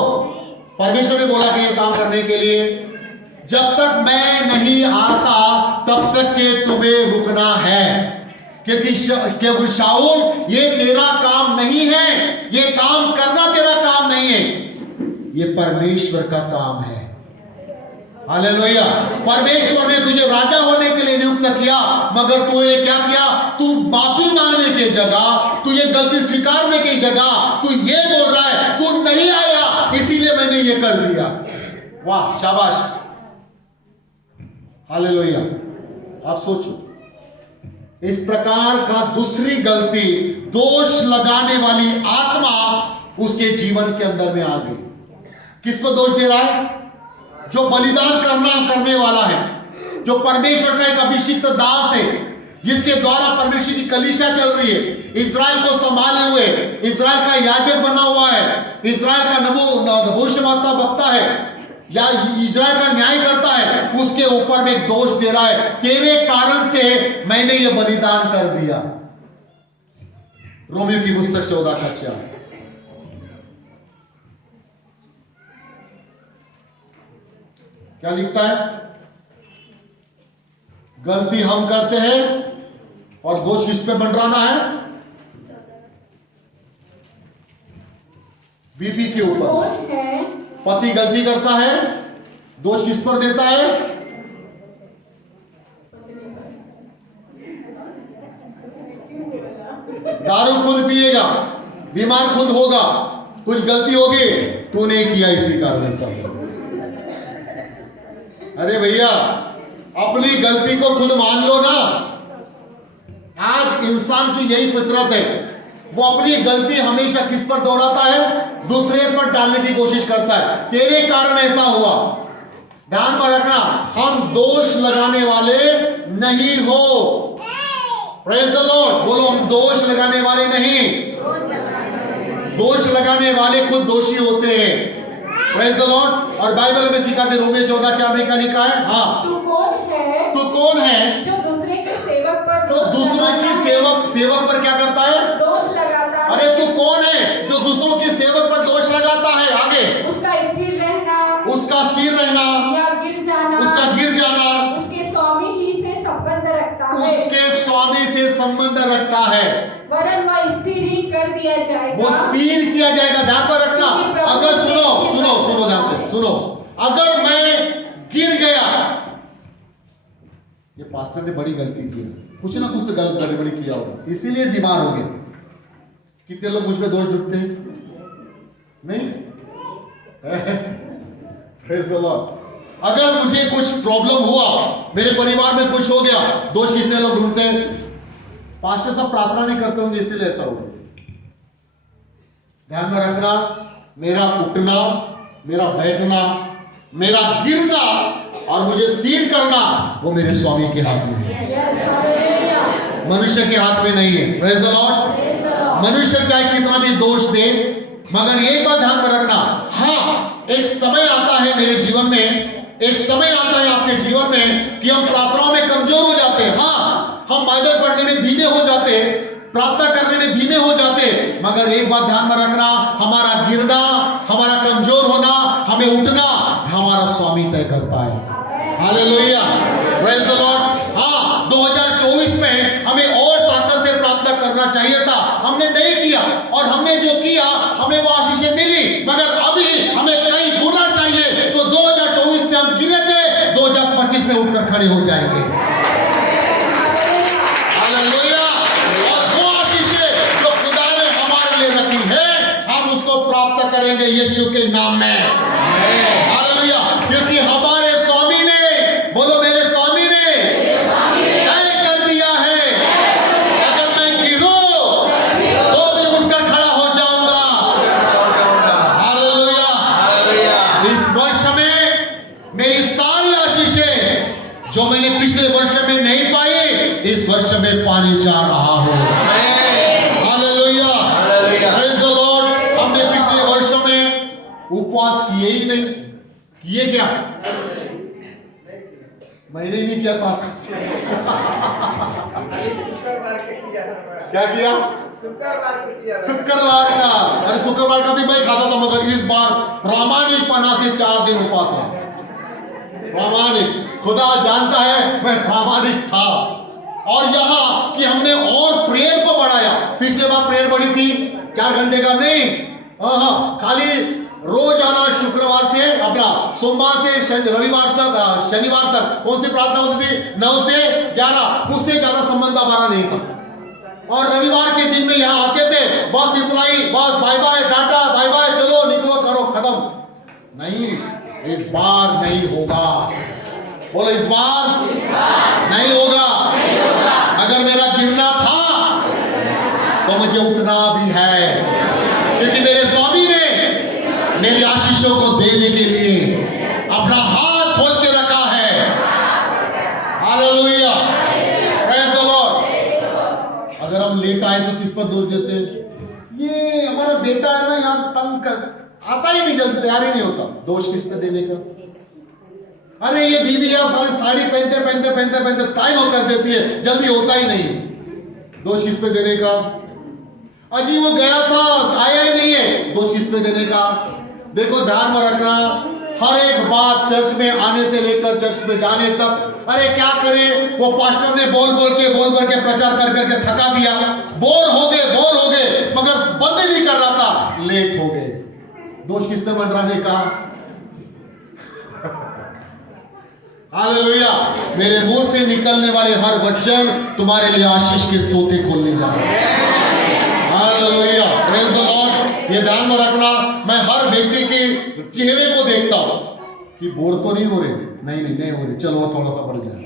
परमेश्वर ने बोला कि ये काम करने के लिए जब तक मैं नहीं आता तब तक के तुम्हें रुकना है, क्योंकि शाऊल ये तेरा काम नहीं है, ये काम करना तेरा काम नहीं है, ये परमेश्वर का काम है। हालेलुया। परमेश्वर ने तुझे राजा होने के लिए नियुक्त किया, मगर तूने क्या किया? तू माफी मांगने की जगह, तू ये गलती स्वीकारने की जगह, तू ये बोल रहा है तू नहीं आया इसीलिए मैंने ये कर दिया। वाह, शाबाश, हालेलुया। आप सोचो, इस प्रकार का दूसरी गलती, दोष लगाने वाली आत्मा उसके जीवन के अंदर में आ गई। किसको दोष दे रहा है? जो बलिदान करने वाला है, जो परमेश्वर का एक अभिषिक्त दास है, जिसके द्वारा परमेश्वर की कलीसिया चल रही है, इजराइल को संभाले हुए, इजराइल का याजक बना हुआ है, इजराइल का भविष्यवक्ता बकता है, या इजराइल का न्याय करता है, उसके ऊपर में एक दोष दे रहा है, तेरे कारण से मैंने ये बलिदान कर दिया। रोमियो की पुस्तक 14 का 4। क्या लिखता है? गलती हम करते हैं और दोष किस पे मंडराना है? बीबी के ऊपर। कौन है? पति गलती करता है, दोष किस पर देता है? दारू खुद पिएगा, बीमार खुद होगा, कुछ गलती होगी, तूने किया इसी कारण सब। अरे भैया, अपनी गलती को खुद मान लो ना। आज इंसान की यही फितरत है, वो अपनी गलती हमेशा किस पर दोहराता है? दूसरे पर डालने की कोशिश करता है। तेरे कारण ऐसा हुआ। ध्यान में रखना, हम दोष लगाने वाले नहीं हो। Praise the Lord. बोलो, हम दोष लगाने वाले नहीं, दोष लगाने वाले खुद दोषी होते हैं। Praise the Lord. और बाइबल में सिखाते, रोमियो 14:4 में क्या लिखा है? हाँ, तू कौन है? तू कौन है जो दूसरे के सेवक पर जो दूसरों की सेवक पर क्या करता है? दोष लगाता है। अरे तू कौन है जो दूसरों के सेवक पर दोष लगाता है? आगे, उसका स्थिर रहना, उसका स्थिर रहना, या गिर जाना, उसका गिर जाना उसके स्वामी ही से संबंध रखता है, उसके स्वामी से संबंध रखता है। वरन वह स्थिर ही कर दिया जाएगा। वो स्थिर किया जाएगा। ध्यान पर रखना। अगर सुनो ध्यान से सुनो, अगर मैं गिर गया, ये पास्टर ने बड़ी गलती की, कुछ ना कुछ तो गलत बड़ी किया होगा, इसीलिए बीमार हो गए। कितने लोग मुझ पे दोष ढूंढते हैं? नहीं? Praise the Lord। अगर मुझे कुछ प्रॉब्लम हुआ, मेरे परिवार में कुछ हो गया, दोष किसने लोग ढूंढते हैं? पास्टर सब प्रार्थना नहीं करते होंगे, इसीलिए ऐसा होगा। ध्यान में रखना, मेरा उठना, मेरा बैठना, मेरा गिरना और मुझे स्थिर करना, वो मेरे स्वामी के हाथ में है, मनुष्य के हाथ में नहीं है। Praise the Lord. मनुष्य चाहे कितना भी दोष दे, मगर एक बात ध्यान में रखना, हाँ, एक समय आता है मेरे जीवन में, एक समय आता है आपके जीवन में कि हम प्रार्थनाओं में कमजोर हो जाते हैं। हाँ, हम बाइबल पढ़ने में धीमे हो जाते, प्रार्थना करने में धीमे हो जाते, मगर एक बात ध्यान में रखना, हमारा गिरना, हमारा कमजोर होना, हमें उठना, हमारा स्वामी तय करता है। Hallelujah, praise the Lord. हाँ, 2024 में हमें और ताकत से प्रार्थना करना चाहिए था, हमने नहीं किया, और हमने जो किया हमें वो आशीषें मिली, मगर अभी हमें कई गुना चाहिए। तो 2024 में हम गिरे थे, 2025 में उठकर खड़े हो जाएंगे। हालेलुया। और वो आशीषें जो खुदा ने हमारे लिए रखी है, हम उसको प्राप्त करेंगे यीशु के नाम में। हालेलुया। क्योंकि हमारे स्वामी ने, बोलो मेरे स्वामी ने तय कर दिया है, अगर मैं गिरूं तो भी उठकर खड़ा हो जाऊंगा। हालेलुया। इस वर्ष में मेरी सारी आशीषें जो मैंने पिछले वर्ष में नहीं पाई, इस वर्ष में पाने जा रहा हूं। Hallelujah, praise the Lord. हमने पिछले वर्षों में उपवास किए ही नहीं, किए क्या? मैंने नहीं किया था। क्या किया? शुक्रवार का। अरे शुक्रवार का भी मैं खाता था, मगर इस बार प्रामाणिकपना से 4 दिन उपवास है। प्रामाणिक, खुदा जानता है मैं प्रामाणिक था। और यहाँ कि हमने और प्रेयर को बढ़ाया। पिछले बार प्रेयर बढ़ी थी 4 घंटे का नहीं, खाली रोज आना, शुक्रवार से अपना सोमवार से रविवार तक, शनिवार तक कौन सी प्रार्थना होती थी? 9 से 11, उससे ज्यादा संबंध हमारा नहीं था। और रविवार के दिन में यहाँ आते थे, बस इतना ही, बस bye bye, tata, bye bye, चलो निकलो, करो, खत्म। नहीं, इस बार नहीं होगा। बोलो, इस बार नहीं होगा। अगर मेरा गिरना था तो मुझे उठना भी है, क्योंकि मेरे स्वामी ने मेरी आशीषों को देने के लिए अपना हाथ खोल के रखा है। Hallelujah, praise the Lord. अगर हम लेट आए तो किस पर दोष देते? ये हमारा बेटा है ना, यहाँ तंग कर, आता ही नहीं, जल्दी तैयार ही नहीं होता। दोष किस पे देने का? अरे ये बीवी यार साड़ी पहनते टाइम हो कर देती है, जल्दी होता ही नहीं। दोष किस पे देने का? अजी वो गया था, आया ही नहीं है, दोष किस पे देने का? देखो, ध्यान में रखना, हर एक बात चर्च में आने से लेकर चर्च में जाने तक, अरे क्या करें, वो पास्टर ने बोल बोल के प्रचार कर करके थका दिया, बोर हो गए, मगर बंद नहीं कर रहा था, लेट हो गए। दोष किस पे मंडराने का? हालेलुया। मेरे मुंह से निकलने वाले हर वचन तुम्हारे लिए आशीष के सोते खोलने जा रहे हैं। Hallelujah, praise the Lord. ये ध्यान में रखना, मैं हर व्यक्ति के चेहरे को देखता हूं कि बोर तो नहीं हो रहे, नहीं हो रहे, चलो थोड़ा सा बढ़ जाए,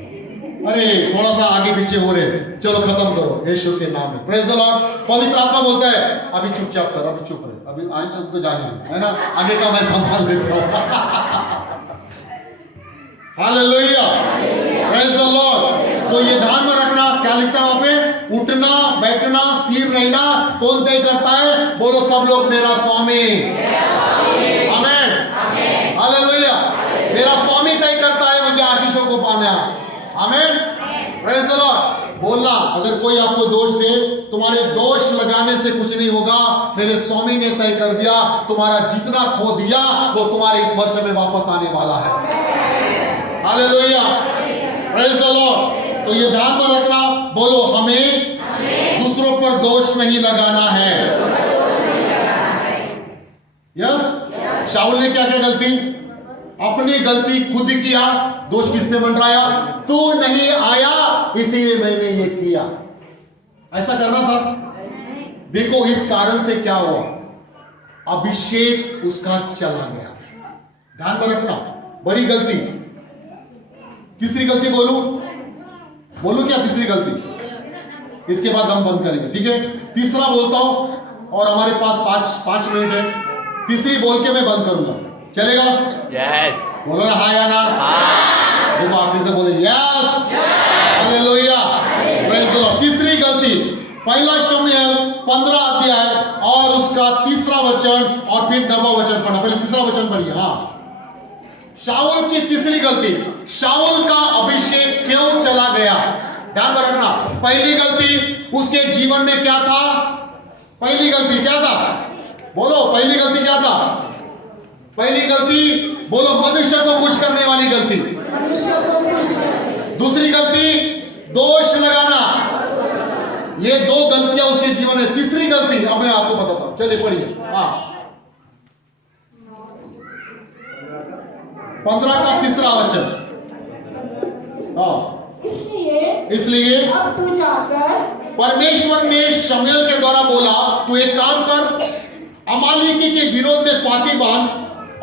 अरे थोड़ा सा आगे पीछे हो रहे, चलो खत्म करो यीशु के नाम में। Praise the Lord. पवित्र आत्मा बोलता है अभी चुपचाप कर, अभी चुप रहे, अभी आगे तक तो जाने है ना, आगे का मैं संभाल लेता हूं। Hallelujah, praise the Lord. तो ये ध्यान में रखना, क्या लिखता है वहां पे? उठना बैठना स्थिर रहना कौन तय करता है? बोलो सब लोग, मेरा स्वामी। आमीन, हालेलुया। मेरा स्वामी तय करता है मुझे आशीषों को पाना। आमीन, प्रेज द लॉर्ड। बोलना, अगर कोई आपको दोष दे, तुम्हारे दोष लगाने से कुछ नहीं होगा, मेरे स्वामी ने तय कर दिया, तुम्हारा जितना खो दिया वो तुम्हारे इस वर्ष में वापस आने वाला है। Hallelujah, praise the Lord. तो ये ध्यान में रखना, बोलो हमें दूसरों पर दोष नहीं लगाना है। यस, शाऊल ने क्या क्या गलती? अपनी गलती खुद किया, दोष किस पे मंडराया? तू नहीं आया इसीलिए मैंने ये किया, ऐसा करना था। देखो इस कारण से क्या हुआ, अभिषेक उसका चला गया। ध्यान में रखना, बड़ी गलती। तीसरी गलती बोलू क्या? तीसरी गलती, इसके बाद हम बंद करेंगे, ठीक है? तीसरा बोलता हूं और हमारे पास 5 मिनट है, तीसरी बोल के मैं बंद करूंगा, चलेगा? यस। बोलो ना हाँ या ना? देखो आखिर तक बोले yes. Hallelujah, praise the Lord. तीसरी गलती, पहला शमूएल 15 अध्याय और उसका 3रा वचन और फिर 9वां वचन पढ़ना। पहले 3रा वचन पढ़िए। हाँ, शाऊल की तीसरी गलती, शाऊल का अभिषेक क्यों चला गया? ध्यान में रखना, पहली गलती उसके जीवन में क्या था? पहली गलती क्या था? बोलो, पहली गलती क्या था? पहली गलती बोलो, मनुष्य को खुश करने वाली गलती। दूसरी गलती, दोष लगाना। ये 2 गलतियां उसके जीवन में। तीसरी गलती अब मैं आपको बताता हूं, चलिए पढ़िए। हाँ, 15 का 3रा वचन। इसलिए अब तू जाकर, परमेश्वर ने शमूएल के द्वारा बोला, तू एक काम कर, अमालेकी के विरोध में पाती बांध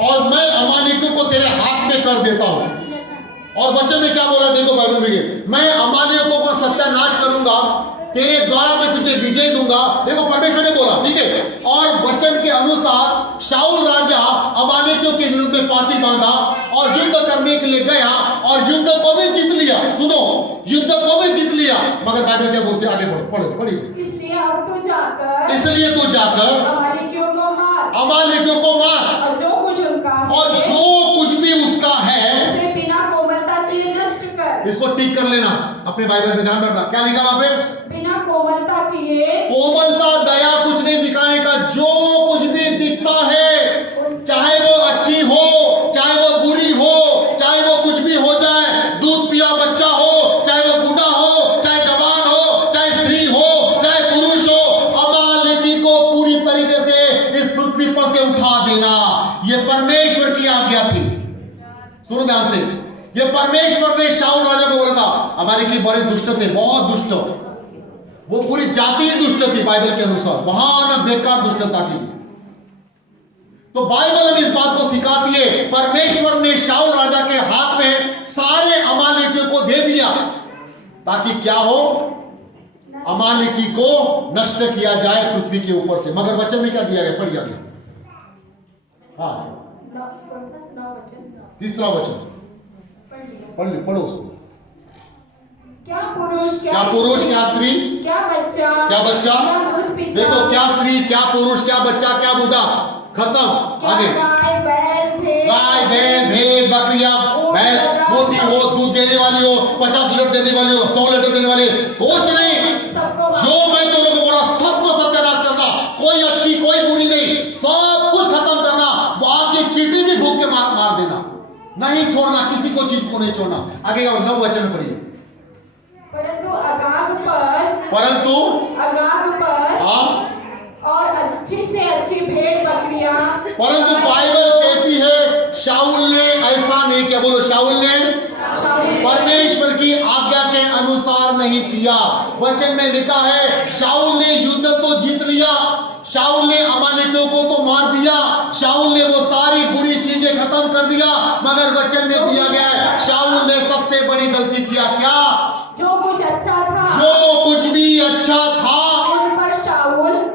और मैं अमालेकियों को तेरे हाथ में कर देता हूं। और वचन में क्या बोला देखो बाइबल में, मैं अमालेकियों को सत्यानाश करूंगा, तेरे द्वारा मैं तुझे विजय दूंगा। देखो परमेश्वर ने बोला, ठीक है? और वचन के अनुसार शाऊल राजा अमालेकियों के विरुद्ध में पाती बांधा और युद्ध करने के लिए गया और युद्ध को भी जीत लिया। सुनो, युद्ध को भी जीत लिया, मगर बाइबल क्या बोलते? आगे पढ़िए। इसलिए अब तू जाकर, अमालेकियों को मार और जो कुछ भी उसका है उसे बिना कोमलता किए नष्ट कर। इसको टिक कर लेना, अपने बाइबल में ध्यान रखना। क्या लिखा वहां पे? बिना कोमलता किए। कोमलता, दया कुछ नहीं दिखाने का, जो कुछ भी दिखता है, चाहे वो अच्छी हो, चाहे वो बुरी हो, चाहे वो कुछ भी हो जाए, दूध पिया बच्चा हो, चाहे वो बूढ़ा हो, चाहे जवान हो, चाहे स्त्री हो, चाहे पुरुष हो, अमालेकी को पूरी तरीके से इस पृथ्वी पर से उठा देना, ये परमेश्वर की आज्ञा थी। सुनो ध्यान से, ये परमेश्वर ने शाऊल राजा को बोला था। अमालेकी बड़े दुष्ट थे, बहुत दुष्ट, वो पूरी जाति ही दुष्ट थी बाइबल के अनुसार, महान बेकार दुष्टता की। तो बाइबल हमें इस बात को सिखाती है, परमेश्वर ने शाऊल राजा के हाथ में सारे अमालेकियों को दे दिया ताकि क्या हो? अमालेकी को नष्ट किया जाए पृथ्वी के ऊपर से। मगर वचन में क्या दिया गया? पढ़िए आगे। हाँ, 3रा वचन पढ़ो उसको। क्या पुरुष, क्या स्त्री, क्या बच्चा, देखो क्या स्त्री, क्या पुरुष, क्या बच्चा, क्या बूढ़ा, खत्म। आगे, गाय बैल भेड़ बकरियां भैंस, मोटी हो, दूध देने वाली हो, 50 लीटर देने वाली हो, 100 लीटर देने वाली, कुछ नहीं, जो मैं दोनों को बोला सबको सत्यानाश करना, कोई अच्छी कोई बुरी नहीं, सब कुछ खत्म करना, वो आके चींटी भी भूख के मार देना। नहीं छोड़ना, किसी को चीज को नहीं छोड़ना। आगे आओ 9 वचन पढ़िए। परंतु अगाग पर और अच्छी से अच्छी भेड़ बकरियां। परंतु बाइबल कहती है शाऊल ने ऐसा नहीं किया। बोलो, शाऊल ने परमेश्वर की आज्ञा के अनुसार नहीं किया। वचन में लिखा है शाऊल ने युद्ध तो जीत लिया, शाऊल ने अमालेकियों को तो मार दिया, शाऊल ने वो सारी बुरी चीजें खत्म कर दिया, मगर वचन में दिया गया है शाऊल ने सबसे बड़ी गलती किया। क्या? जो कुछ अच्छा था, जो कुछ भी अच्छा था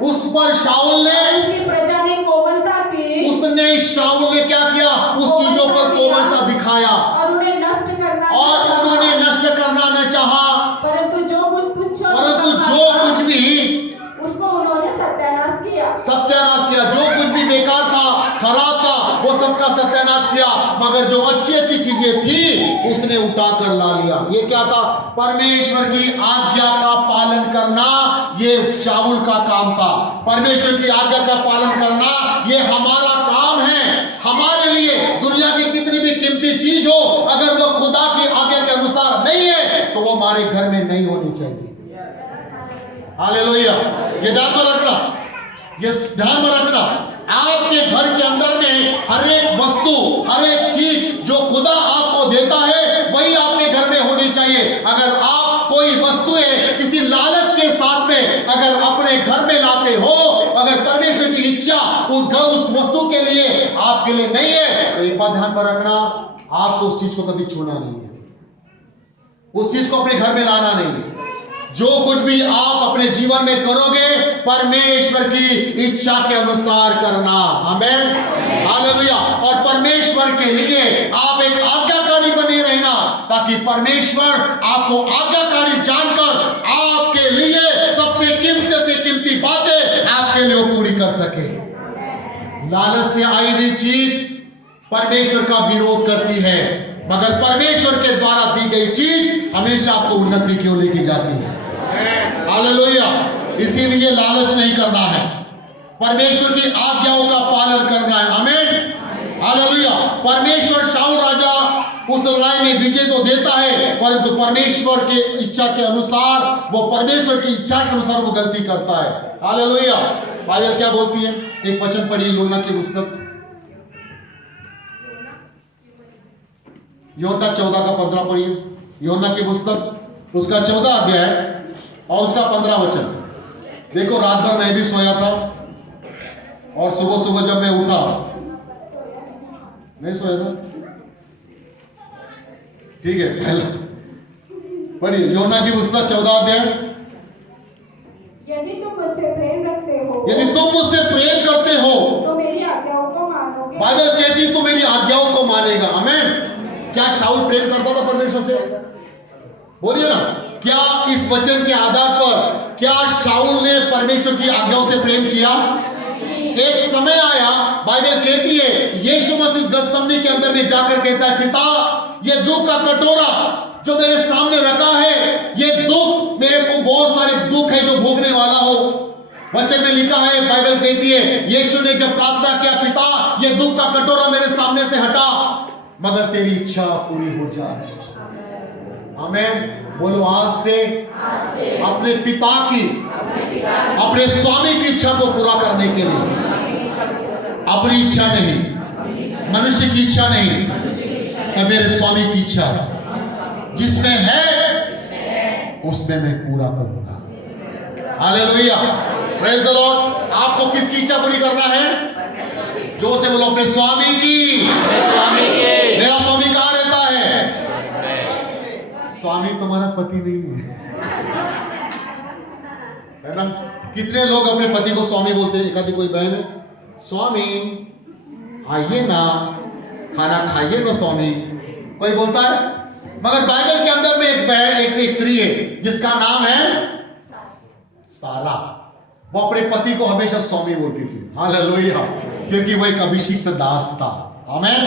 उस पर शाऊल ने, उसकी प्रजा ने कोमलता की, उसने शाऊल ने क्या किया? उस चीजों पर कोमलता दिखाया और उन्हें नष्ट करना न चाहा। परंतु जो कुछ भी उसको उन्होंने सत्यानाश किया। जो कुछ भी बेकार था, खराब था, वो सबका सत्यानाश किया, मगर जो अच्छी अच्छी चीजें थी उसने उठा कर ला लिया। ये क्या था? परमेश्वर की आज्ञा का पालन करना, ये शाऊल का काम था। परमेश्वर की आज्ञा का पालन करना ये हमारा काम है। हमारे लिए दुनिया की कितनी भी कीमती चीज हो, अगर वो खुदा की आज्ञा के अनुसार नहीं है तो वो हमारे घर में नहीं होनी चाहिए। हालेलुया। ये ध्यान में रखना, ये ध्यान में रखना। आपके घर के अंदर में हर एक वस्तु, हर एक चीज जो खुदा आपको देता है वही आपके घर में होनी चाहिए। अगर आप कोई वस्तुएं किसी लालच के साथ में अगर अपने घर में लाते हो, अगर परमेश्वर की इच्छा उस वस्तु के लिए आपके लिए नहीं है, तो एक बात ध्यान में रखना, आपको उस चीज को कभी छूना नहीं है, उस चीज को अपने घर में लाना नहीं है। जो कुछ भी आप अपने जीवन में करोगे परमेश्वर की इच्छा के अनुसार करना। आमीन, हालेलुया। और परमेश्वर के लिए आप एक आज्ञाकारी बने रहना, ताकि परमेश्वर आपको आज्ञाकारी जानकर आपके लिए सबसे कीमती से कीमती बातें आपके लिए पूरी कर सके। लालच से आई हुई चीज परमेश्वर का विरोध करती है, मगर परमेश्वर के द्वारा दी गई चीज हमेशा आपको उन्नति की ओर लेके जाती है। हालेलुया। इसीलिए लालच नहीं करना है, परमेश्वर की आज्ञाओं का पालन करना है। आमीन, हालेलुया। परमेश्वर शाऊल राजा उस लड़ाई में विजय तो देता है, परंतु परमेश्वर के इच्छा के अनुसार, वो परमेश्वर की इच्छा के अनुसार वो गलती करता है। हालेलुया। बाइबल क्या बोलती है? एक वचन पढ़िए, यूहन्ना की पुस्तक, यूहन्ना 14 का 15 पढ़िए। यूहन्ना की पुस्तक उसका 14 अध्याय और उसका 15 वचन। देखो, रात भर मैं भी सोया था और सुबह सुबह जब मैं उठा, नहीं सोया था, ठीक है, पहला पढ़िए यूहन्ना की पुस्तक 14 अध्याय। यदि तुम मुझसे प्रेम रखते हो, यदि तुम मुझसे प्रेम करते हो तो मेरी आज्ञाओं को मानोगे। बाइबल कहती है तो मेरी आज्ञाओं को मानेगा। आमीन। क्या शाऊल प्रेम करता था परमेश्वर से? बोलिए ना, क्या इस वचन के आधार पर क्या शाऊल ने परमेश्वर की आज्ञाओं से प्रेम किया? एक समय आया, बाइबल कहती है यीशु मसीह गethsemane के अंदर में जाकर कहता है, पिता ये दुख का कटोरा जो मेरे सामने रखा है, ये दुख, मेरे को बहुत सारे दुख है जो भोगने वाला हो। वचन में लिखा है, बाइबल कहती है यीशु ने जब प्रार्थना किया, पिता ये दुख का कटोरा मेरे सामने से हटा, मगर तेरी इच्छा पूरी हो जाए। आमीन। बोलो, आज से अपने पिता की, अपने स्वामी की इच्छा को पूरा करने के लिए, अपनी इच्छा नहीं, मनुष्य की इच्छा नहीं, मेरे स्वामी की इच्छा जिसमें है उसमें मैं पूरा करूंगा। Hallelujah, praise the Lord. आपको किसकी इच्छा पूरी करना है? जो से बोलो, अपने स्वामी की। मेरा स्वामी कहाँ रहता है? स्वामी तुम्हारा पति नहीं है ना? कितने लोग अपने पति को स्वामी बोलते हैं? एक आधी कोई बहन है, स्वामी आइए ना, खाना खाइए ना स्वामी, कोई बोलता है। मगर बाइबल के अंदर में एक बहन, एक स्त्री है जिसका नाम है सारा। वो अपने पति को हमेशा स्वामी बोलती थी। हालेलुया, क्योंकि वो एक अभिषिक्त दास था। आमीन,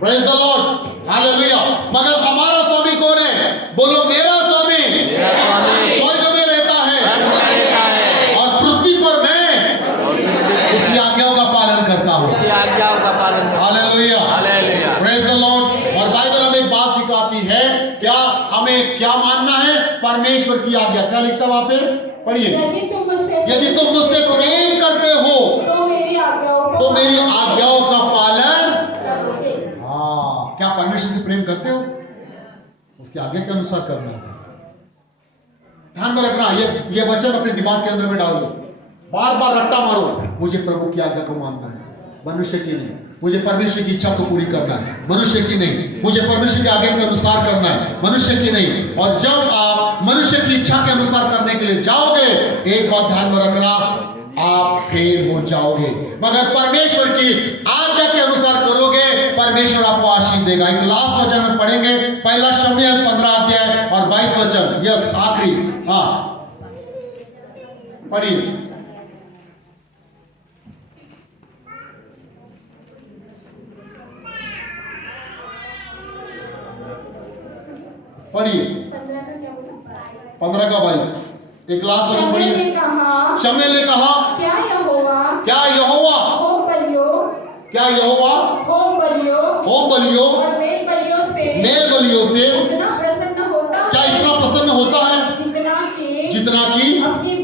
प्रेज द लॉर्ड, हालेलुया। मगर हमारा स्वामी कौन है? बोलो, मेरा स्वामी स्वर्ग में रहता है और पृथ्वी पर मैं उसकी आज्ञाओं का पालन करता हूँ। आज्ञाओं का पालन। Hallelujah, hallelujah, praise the Lord. और हमें क्या मानना है? परमेश्वर की आज्ञा। क्या लिखता है वहां पे? पढ़िए। यदि तुम मुझसे प्रेम करते हो तो मेरी आज्ञाओं का पालन। करोगे। हाँ, क्या परमेश्वर से प्रेम करते हो? उसकी आज्ञा के अनुसार करना है। ध्यान में रखना, ये वचन अपने दिमाग के अंदर में डाल दो। बार बार रट्टा मारो, मुझे प्रभु की आज्ञा को मानना है, मनुष्य की नहीं। मुझे परमेश्वर की इच्छा को पूरी करना है, मनुष्य की नहीं। मुझे परमेश्वर की आज्ञा के अनुसार करना है, मनुष्य की नहीं। और जब आप मनुष्य की इच्छा के अनुसार करने के लिए जाओगे, एक बात ध्यान में रखना, आप फेल हो जाओगे। मगर परमेश्वर की आज्ञा के अनुसार करोगे, परमेश्वर आपको आशीष देगा। एक लास्ट वचन में पढ़ेंगे, पहला शमूएल 15 अध्याय और 22 वचन। यस, आखिरी। हाँ, पढ़िए। पढ़िए 15 का 22। एक लास्ट वचन पढ़िए। शमूएल ने कहा, क्या यहोवा होम बलियों और मेल बलियों से इतना प्रसन्न होता है? जितना कि अपनी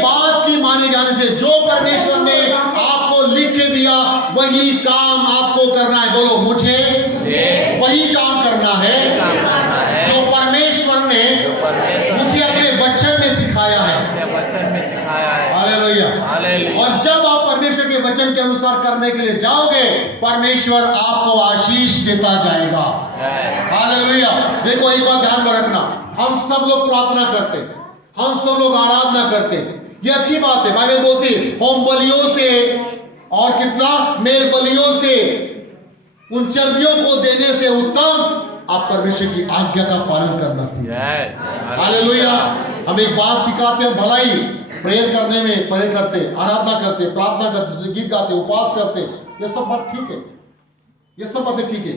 बात की माने जाने से। जो परमेश्वर ने आपको लिख के दिया, वही काम आपको करना है। बोलो, मुझे वही काम करना है जो परमेश्वर ने मुझे अपने वचन में सिखाया है। हालेलुया। और जब आप परमेश्वर के वचन के अनुसार करने के लिए जाओगे, परमेश्वर आपको आशीष देता जाएगा। हालेलुया। देखो, एक बात ध्यान में रखना, हम सब लोग प्रार्थना करते, हम सब लोग आराधना करते, ये अच्छी बात है। बाइबल बोलती है होम बलियों से और कितना मेल बलियों से, उन चर्बियों को देने से उत्तम आप परमेश्वर की आज्ञा का पालन करना सीखें। हालेलुया। हम एक बात सिखाते हैं, भलाई प्रेयर करने में, प्रेयर करते, आराधना करते, प्रार्थना करते, गीत गाते, उपवास करते, ये सब बात ठीक है, ये सब बातें ठीक है।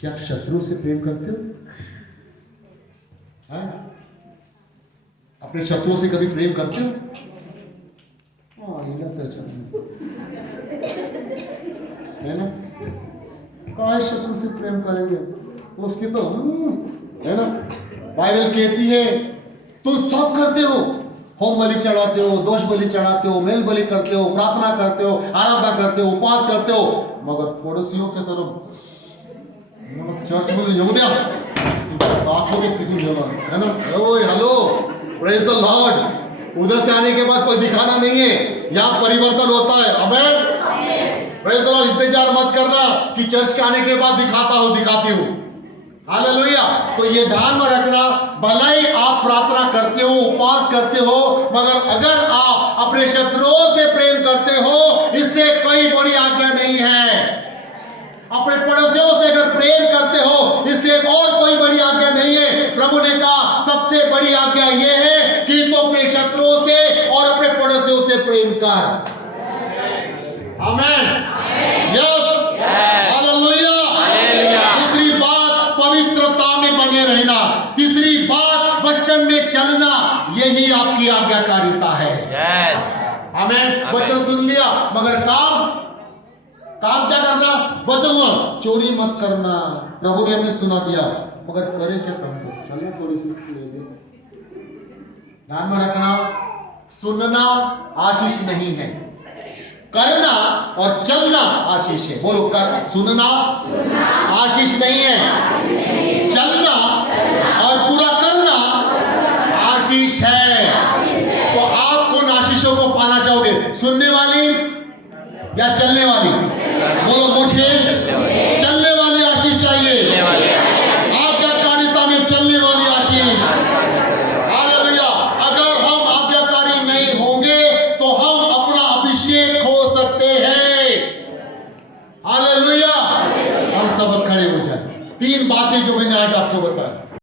क्या शत्रु से प्रेम करते हो? अपने शत्रुओं से कभी प्रेम करते हो? है ना? कहा शत्रु से प्रेम करेंगे उसकी तो है ना। बाइबल कहती है तुम सब करते हो, होम बलि चढ़ाते हो, दोष बलि चढ़ाते हो, मेल बलि करते हो, प्रार्थना करते हो, आराधना करते हो, उपवास करते हो, मगर पड़ोसियों के तरफ चर्च में यहूदिया आंखों के है ना। ओए हेलो, प्रेज द लॉर्ड। उधर से आने के बाद कोई दिखाना नहीं है, यहाँ परिवर्तन होता है। आमीन, प्रेज द लॉर्ड। इंतजार मत करना कि चर्च के आने के बाद दिखाती हूँ। हालेलुया। तो ये ध्यान में रखना, भला ही आप प्रार्थना करते हो, उपवास करते हो, मगर अगर आप अपने शत्रुओं से प्रेम करते हो, इससे कोई बड़ी आज्ञा नहीं है। अपने पड़ोसियों से अगर प्रेम करते हो, इससे और कोई बड़ी आज्ञा नहीं है। प्रभु ने कहा सबसे बड़ी आज्ञा यह है कि तू अपने शत्रुओं से और अपने पड़ोसियों से प्रेम कर। आमीन, यस, हालेलुया। दूसरी बात, पवित्रता में बने रहना। तीसरी बात, वचन में चलना। यही आपकी आज्ञाकारिता है। आमीन। वचन सुन लिया, मगर काम क्या करना? वचन, चोरी मत करना, प्रभु ने हमें सुना दिया, मगर करे क्या काम? चलिए थोड़ी सी ध्यान में रखना, सुनना आशीष नहीं है, करना और चलना आशीष है। बोलो, कर सुनना आशीष नहीं है, चलना और पूरा करना आशीष है। तो आप कौन आशीषों को पाना चाहोगे? सुनने वाली या चलने वाली? बोलो, मुझे